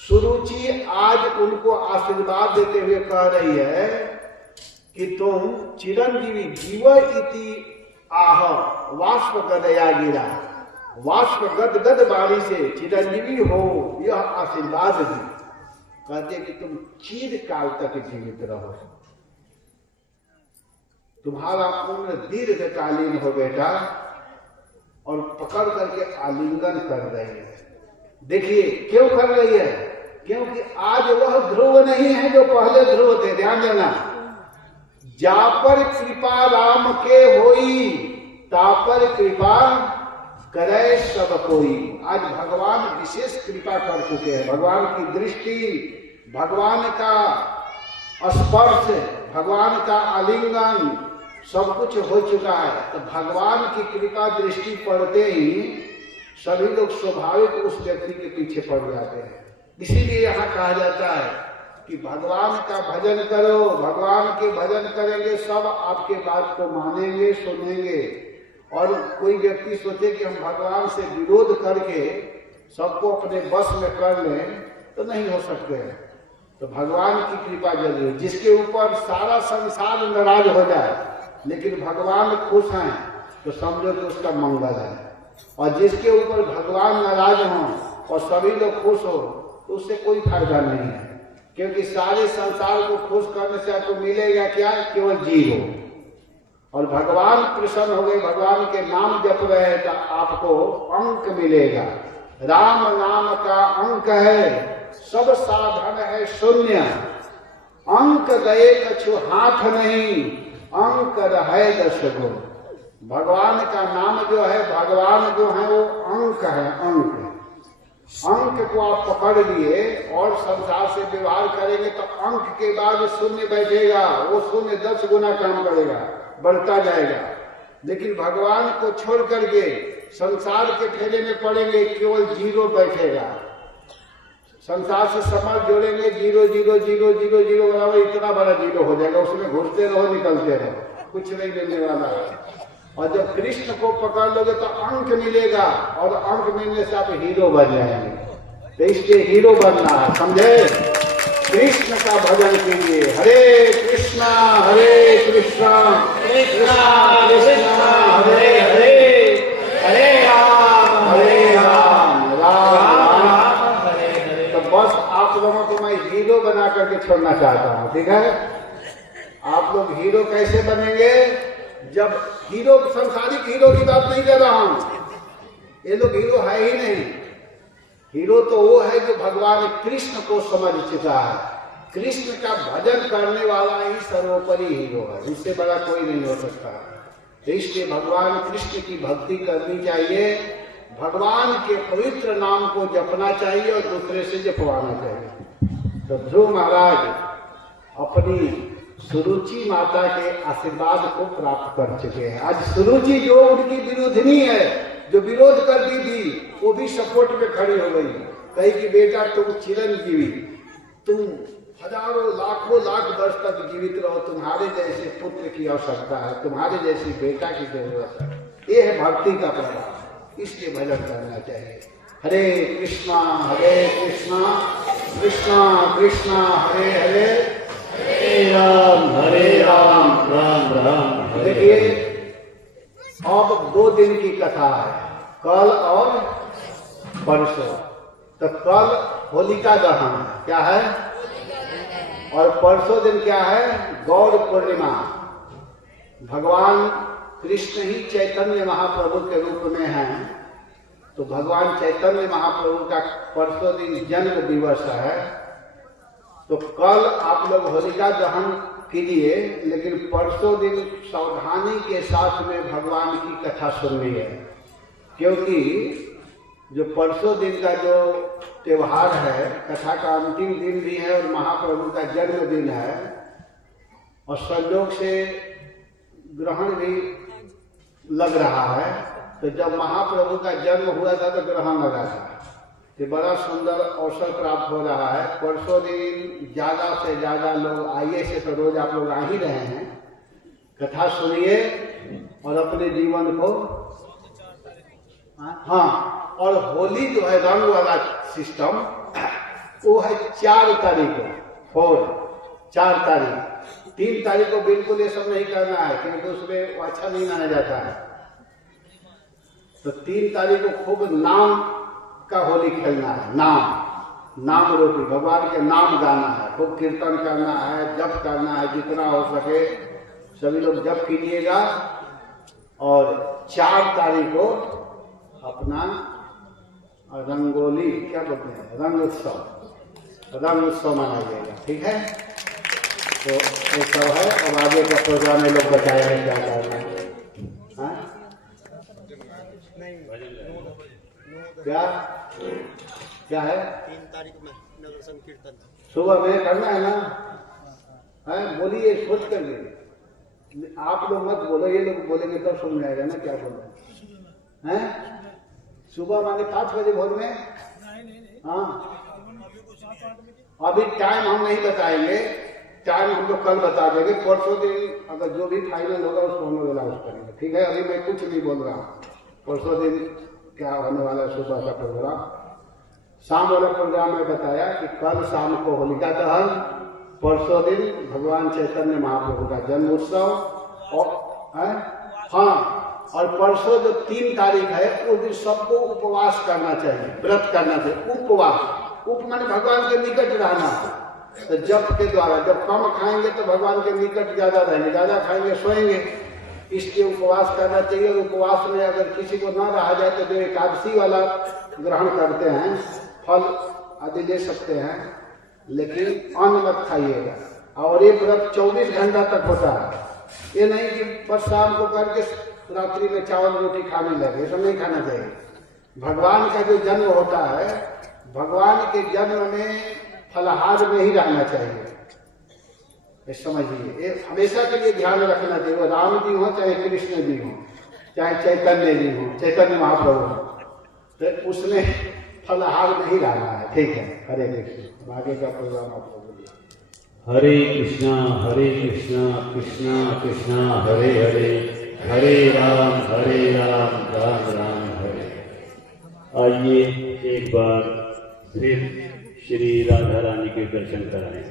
सुरुचि आज उनको आशीर्वाद देते हुए कह रही है कि तुम चिरंजीवी जीव इति आह वाष्प गदया गिरा, वाष्प गद गद बारी से चिरंजीवी हो, यह आशीर्वाद दी। कहते कि तुम चीर काल तक जीवित रहो, तुम्हारा उम्र दीर्घकालीन हो बेटा। और पकड़ करके आलिंगन कर रही है। देखिए क्यों कर रही है? क्योंकि आज वह ध्रुव नहीं है जो पहले ध्रुव थे। ध्यान देना, जा पर कृपा राम के होई, ता पर कृपा करे सब कोई। आज भगवान विशेष कृपा कर चुके हैं। भगवान की दृष्टि, भगवान का स्पर्श, भगवान का आलिंगन, सब कुछ हो चुका है। तो भगवान की कृपा दृष्टि पड़ते ही सभी लोग स्वाभाविक उस व्यक्ति के पीछे पड़ जाते हैं। इसीलिए यहाँ कहा जाता है कि भगवान का भजन करो। भगवान के भजन करेंगे सब आपके बात को मानेंगे, सुनेंगे। और कोई व्यक्ति सोचे कि हम भगवान से विरोध करके सबको अपने बस में कर लें, तो नहीं हो सकते हैं। तो भगवान की कृपा जरूरी है। जिसके ऊपर सारा संसार नाराज हो जाए लेकिन भगवान खुश हैं, तो समझो कि उसका मंगल है। और जिसके ऊपर भगवान नाराज हों और सभी लोग खुश हो, तो उससे कोई फायदा नहीं है। क्योंकि सारे संसार को खुश करने से आपको मिलेगा क्या? केवल जीरो। और भगवान प्रसन्न हो गए, भगवान के नाम जप रहे हैं तो आपको अंक मिलेगा। राम नाम का अंक है, सब साधन है शून्य। अंक गए कछु हाथ नहीं, अंक रहे 10 गुण। भगवान का नाम जो है, भगवान जो है वो अंक है, अंक। अंक को आप पकड़ लिए और संसार से व्यवहार करेंगे तो अंक के बाद शून्य बैठेगा, वो शून्य 10 गुना काम करेगा, बढ़ता जाएगा। लेकिन भगवान को छोड़ करके संसार के ठेले में पड़ेंगे, केवल 0 बैठेगा। संसार से समाज जोड़ेंगे, 0 0 0 0 0 बराबर इतना बड़ा 0 हो जाएगा, उसमें घुसते रहो निकलते रहो, कुछ नहीं मिलने वाला है। और जब कृष्ण को पकड़ लोगे तो अंक मिलेगा, और अंक मिलने से आप हीरो बन जाएंगे। तो इसके हीरो बनना है, समझे? कृष्ण का भजन कीजिए। हरे कृष्णा कृष्णा कृष्णा हरे हरे, हरे राम राम राम हरे हरे। तो बस आप लोगों को मैं हीरो बना करके छोड़ना चाहता हूँ, ठीक है? आप लोग हीरो कैसे बनेंगे? जब हीरो, संसारिक हीरो की बात नहीं कर रहा हूं, ये लोग हीरो है ही नहीं। हीरो तो वो है जो भगवान कृष्ण को समझ चुका है। कृष्ण का भजन करने वाला ही सर्वोपरि हीरो है, इससे बड़ा कोई नहीं हो सकता। इसलिए भगवान कृष्ण की भक्ति करनी चाहिए, भगवान के पवित्र नाम को जपना चाहिए और दूसरे से जपवाना चाहिए। तो ध्रुव महाराज अपनी सुरुचि माता के आशीर्वाद को प्राप्त कर चुके हैं। आज सुरुचि जो उनकी विरोधिनी है, जो विरोध करती थी, वो भी सपोर्ट में खड़ी हो गई। कही कि बेटा तुम चिरंजीवी, तुम हजारों लाखों लाख वर्ष तक जीवित रहो, तुम्हारे जैसे पुत्र की आवश्यकता है, तुम्हारे जैसी बेटा की जरूरत है। ये है भक्ति का प्रभाव, इसलिए भजन करना चाहिए। हरे कृष्णा कृष्णा कृष्णा हरे हरे, हरे राम राम राम। देखिए अब 2 दिन की कथा है, कल और परसों। तो कल होलिका दहन क्या है, और परसों दिन क्या है, गौर पूर्णिमा। भगवान कृष्ण ही चैतन्य महाप्रभु के रूप में हैं, तो भगवान चैतन्य महाप्रभु का परसों दिन जन्म दिवस है। तो कल आप लोग होलिका दहन कीजिए, लेकिन परसों दिन सावधानी के साथ में भगवान की कथा सुननी है, क्योंकि जो परसों दिन का जो त्योहार है, कथा का अंतिम दिन भी है और महाप्रभु का जन्मदिन है, और संयोग से ग्रहण भी लग रहा है। तो जब महाप्रभु का जन्म हुआ था तो ग्रहण लगा था, कि बड़ा सुंदर अवसर प्राप्त हो रहा है। परसों दिन ज्यादा से ज्यादा लोग आइए, से तो रोज आप लोग आ ही रहे हैं, कथा सुनिए और अपने जीवन को, हाँ। और होली जो है रंग वाला सिस्टम, वो है 4 तारीख को, 4 तारीख। 3 तारीख को बिल्कुल ये सब नहीं करना है, क्योंकि उसमें अच्छा नहीं माना जाता है। तो 3 तारीख को खूब नाम का होली खेलना है, नाम रोटी, भगवान के नाम गाना है, खूब कीर्तन करना है, जप करना है, जितना हो सके सभी लोग जप कीजिएगा। और 4 तारीख को अपना रंगोली, क्या बोलते हैं, रंग उत्सव मनाइएगा, ठीक है? तो ये सब है। अब आगे का प्रोग्राम में लोग बताएंगे क्या करना है। क्या है 3 तारीख में नगर संकीर्तन सुबह में करना है ना? है, बोलिए, सोच कर लिए। आप लोग मत बोलो, ये लोग बोलेंगे तब समझ में आएगा ना क्या बोल रहे हैं। सुबह माने 5 बजे भोर में? हाँ, अभी टाइम हम नहीं बताएंगे, टाइम हम लोग कल बता देंगे। परसों दिन अगर जो भी फाइनल होगा उसको हम लोग अनाउंस करेंगे, ठीक है? अभी मैं कुछ नहीं बोल रहा हूँ। परसों दिन क्या होने वाला है, सुबह का प्रोग्राम। शाम वाला प्रोग्राम में बताया कि कल शाम को होलिका दहन, परसों दिन भगवान चैतन्य महाप्रभु का जन्म उत्सव, और हाँ, और परसों जो 3 तारीख है उस दिन सबको उपवास करना चाहिए, व्रत करना चाहिए। उपवास, उप माने भगवान के निकट रहना। तो जप के द्वारा, जब कम खाएंगे तो भगवान के निकट ज्यादा रहेंगे, ज्यादा खाएंगे सोएंगे, इसलिए उपवास करना चाहिए। और उपवास में अगर किसी को न रहा जाए तो जो एकादशी वाला ग्रहण करते हैं फल आदि ले सकते हैं, लेकिन अन्न मत खाइएगा। और ये व्रत 24 घंटा तक होता है। ये नहीं कि बस शाम को करके रात्रि में चावल रोटी खाने लगे, ऐसा नहीं खाना चाहिए। भगवान का जो जन्म होता है, भगवान के जन्म में फलाहार में ही रहना चाहिए, ये समझिए। ये हमेशा के लिए ध्यान रखना चाहिए। वो राम जी हो चाहे कृष्ण जी हो चाहे चैतन्य जी हो, चैतन्य महाप्रभु हो, तो उसमें फलाहार नहीं रहना है। ठीक है, हरे कृष्ण। आगे का प्रोग्राम आपको बोलिए। हरे कृष्णा कृष्णा कृष्णा हरे हरे, हरे राम राम राम हरे। आइए एक बार फिर श्री राधा रानी के दर्शन कराएं।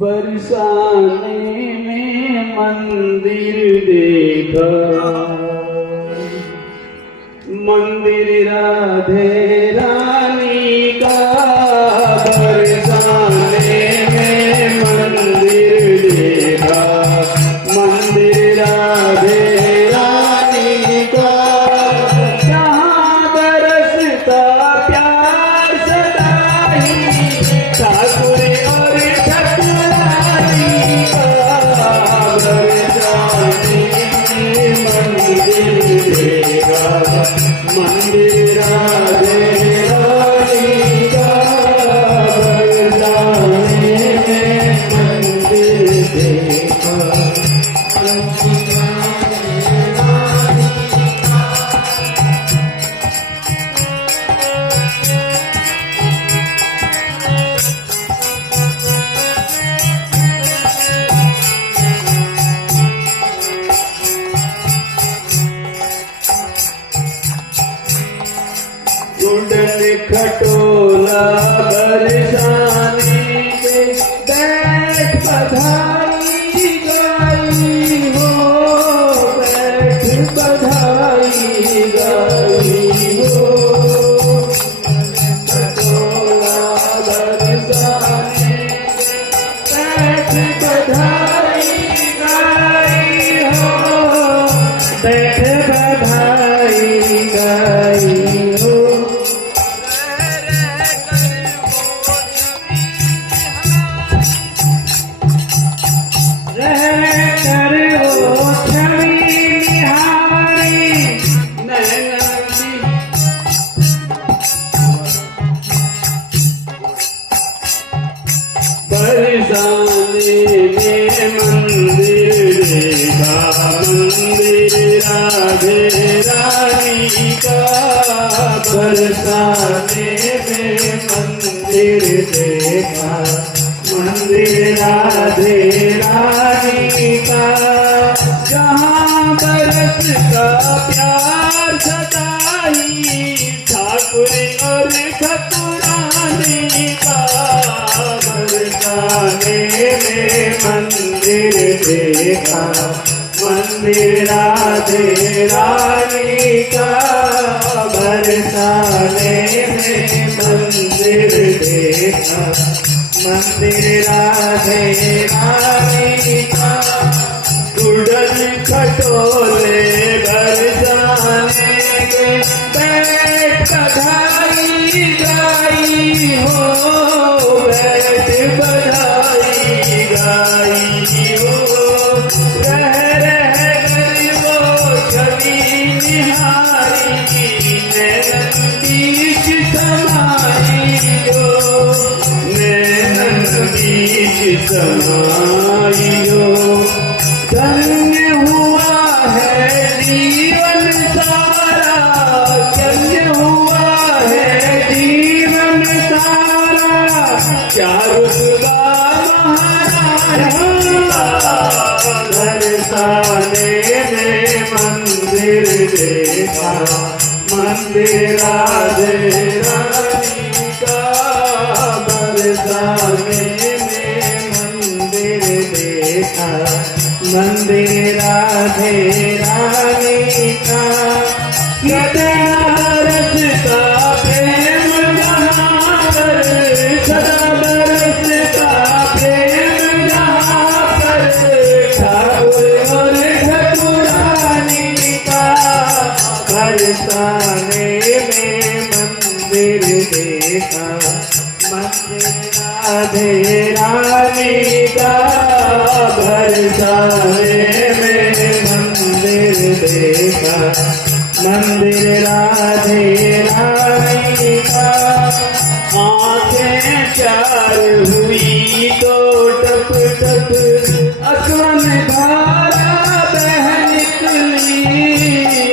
बरसाने में मंदिर देखा, मंदिर राधे रानी का। बरसाने में मंदिर देखा, मंदिर राधे रानी का। जहाँ बरसता प्यार सदा ही ठाकुर और ठकुरानी का। बरसाने में मंदिर देखा, मंदिर राधे रानी का। बरसाने में मंदिर देखा। कुंडल खटोला बरसाने पे बैठ बधाई गाई हो, बैठ बधाई गाई हो। खटोला बरसाने बैठ बधाई गाई हो, बैठ बधाई गाई हो। बरसाने में मंदिर देखा, मंदिर राधे रानी का। बरसाने में मंदिर देखा, मंदिर राधे रानी का। जहाँ बरसता प्यार सदा ही ठाकुर और ठकुरानी का। बरसाने में मंदिर देखा, मंदिर राधे रानी का। बरसाने में मंदिर देखा, मंदिर राधे रानी का। कुंडल खटोले बरसाने के बैठ बधाई गाई हो, बैठ बधाई गाई हो। रह गरीबो छवि निहारी, नैनन बीच समाई हो, नैनन बीच समाई हो। धन्य हुआ है जीवन सारा, धन्य हुआ है जीवन सारा। क्या रुतबा महाराजा। बरसाने में मंदिर देखा, मंदिर राधे रानी का। बरसाने में मंदिर देखा, मंदिर राधे रानी का। कितना रसता प्रेम जहाँ पर, सदा बरसता प्रेम जहाँ पर। बरसाने में मंदिर देखा, मंदिर राधे रानी का। बरसाने में मंदिर देखा, मंदिर राधे रानी का। आंखें चार हुई तो टप टप असवन धारा बह निकली,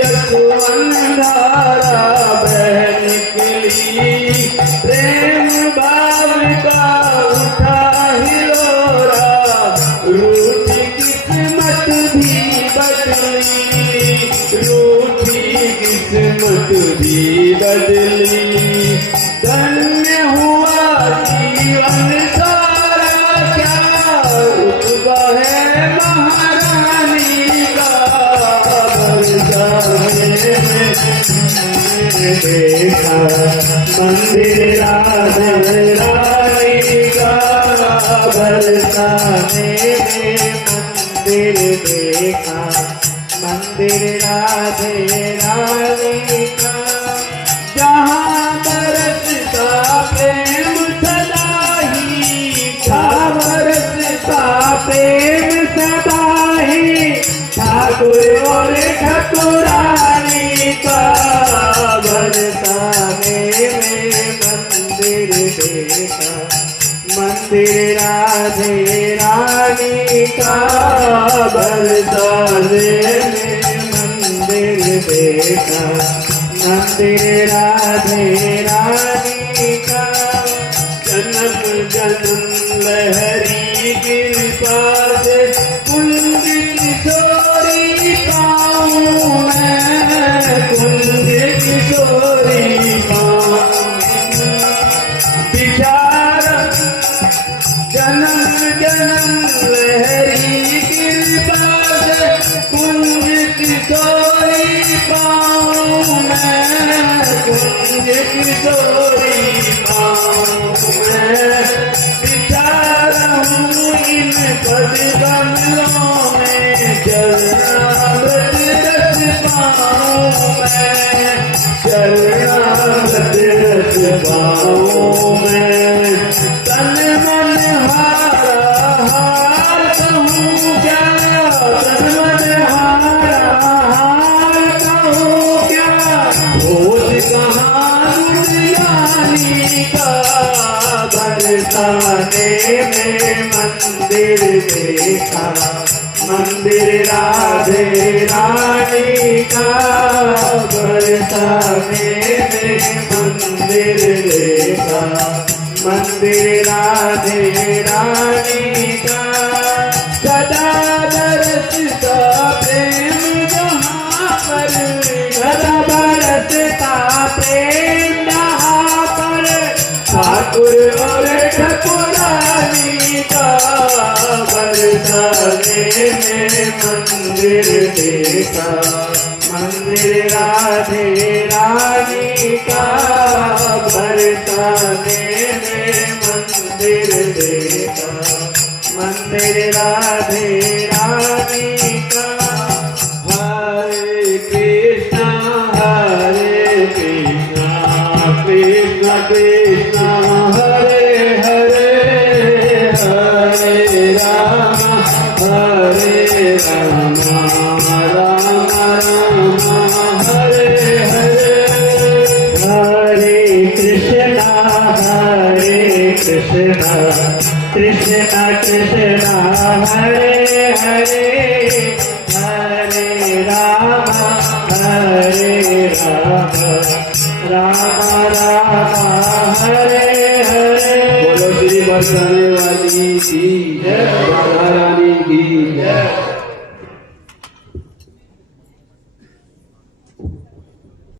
असवन धारा बह निकली। प्रेम भाव का उठा हिलोरा, रूठी किस्मत भी बदली, रूठी किस्मत भी बदली। धन्य हुआ जीवन सारा, क्या रुतबा है महारानी का। बरसाने में देखा, मंदिर राधे रानी का। बरसाने में मंदिर देखा, मंदिर राधे रानी का। जहाँ बरसता प्रेम सदा ही, जहाँ बरसता प्रेम सदा ही। ठाकुर और ठाकुरानी का। बरसाने में मंदिर देखा, मंदिर राधे रानी का। बरसाने में मंदिर देखा, मंदिर राधे रानी का। जन्म जन्म लहरी कृपा से कुंज किशोरी पाऊं मैं, कुंज किशोरी पाऊं। बिचारा जन्म जन्म लहरी कृपा से कुंज किशोरी पाऊं मैं, कुंज किशोरी पाऊं मैं। बिचारा हूँ इन पद कमलों में, चरणामृत रस पाऊं मैं, चरणामृत रस पाऊं मैं। तन मन हारा हार कहूँ क्या, तन मन हारा हार कहूँ क्या। होश कहाँ दुनियानी का। बरसाने में मंदिर देखा, मंदिर राधे रानी का। बरसाने में मंदिर देखा, मंदिर राधे रानी का। सदा बरसता प्रेम जहाँ पर, सदा बरसता प्रेम जहाँ पर। ठाकुर और ठाकुरानी का। बरसाने में मंदिर देखा, मंदिर राधे रानी का। बरसाने में मंदिर देखा, मंदिर राधे रानी का। हरे कृष्णा कृष्णा कृष्णा कृष्णा हरे हरे, हरे राम राम राम हरे हरे। हरे कृष्णा कृष्णा कृष्णा हरे हरे, हरे राम राम राम हरे हरे। बोलो श्री बरसाने वाली की जय, राधा रानी की जय।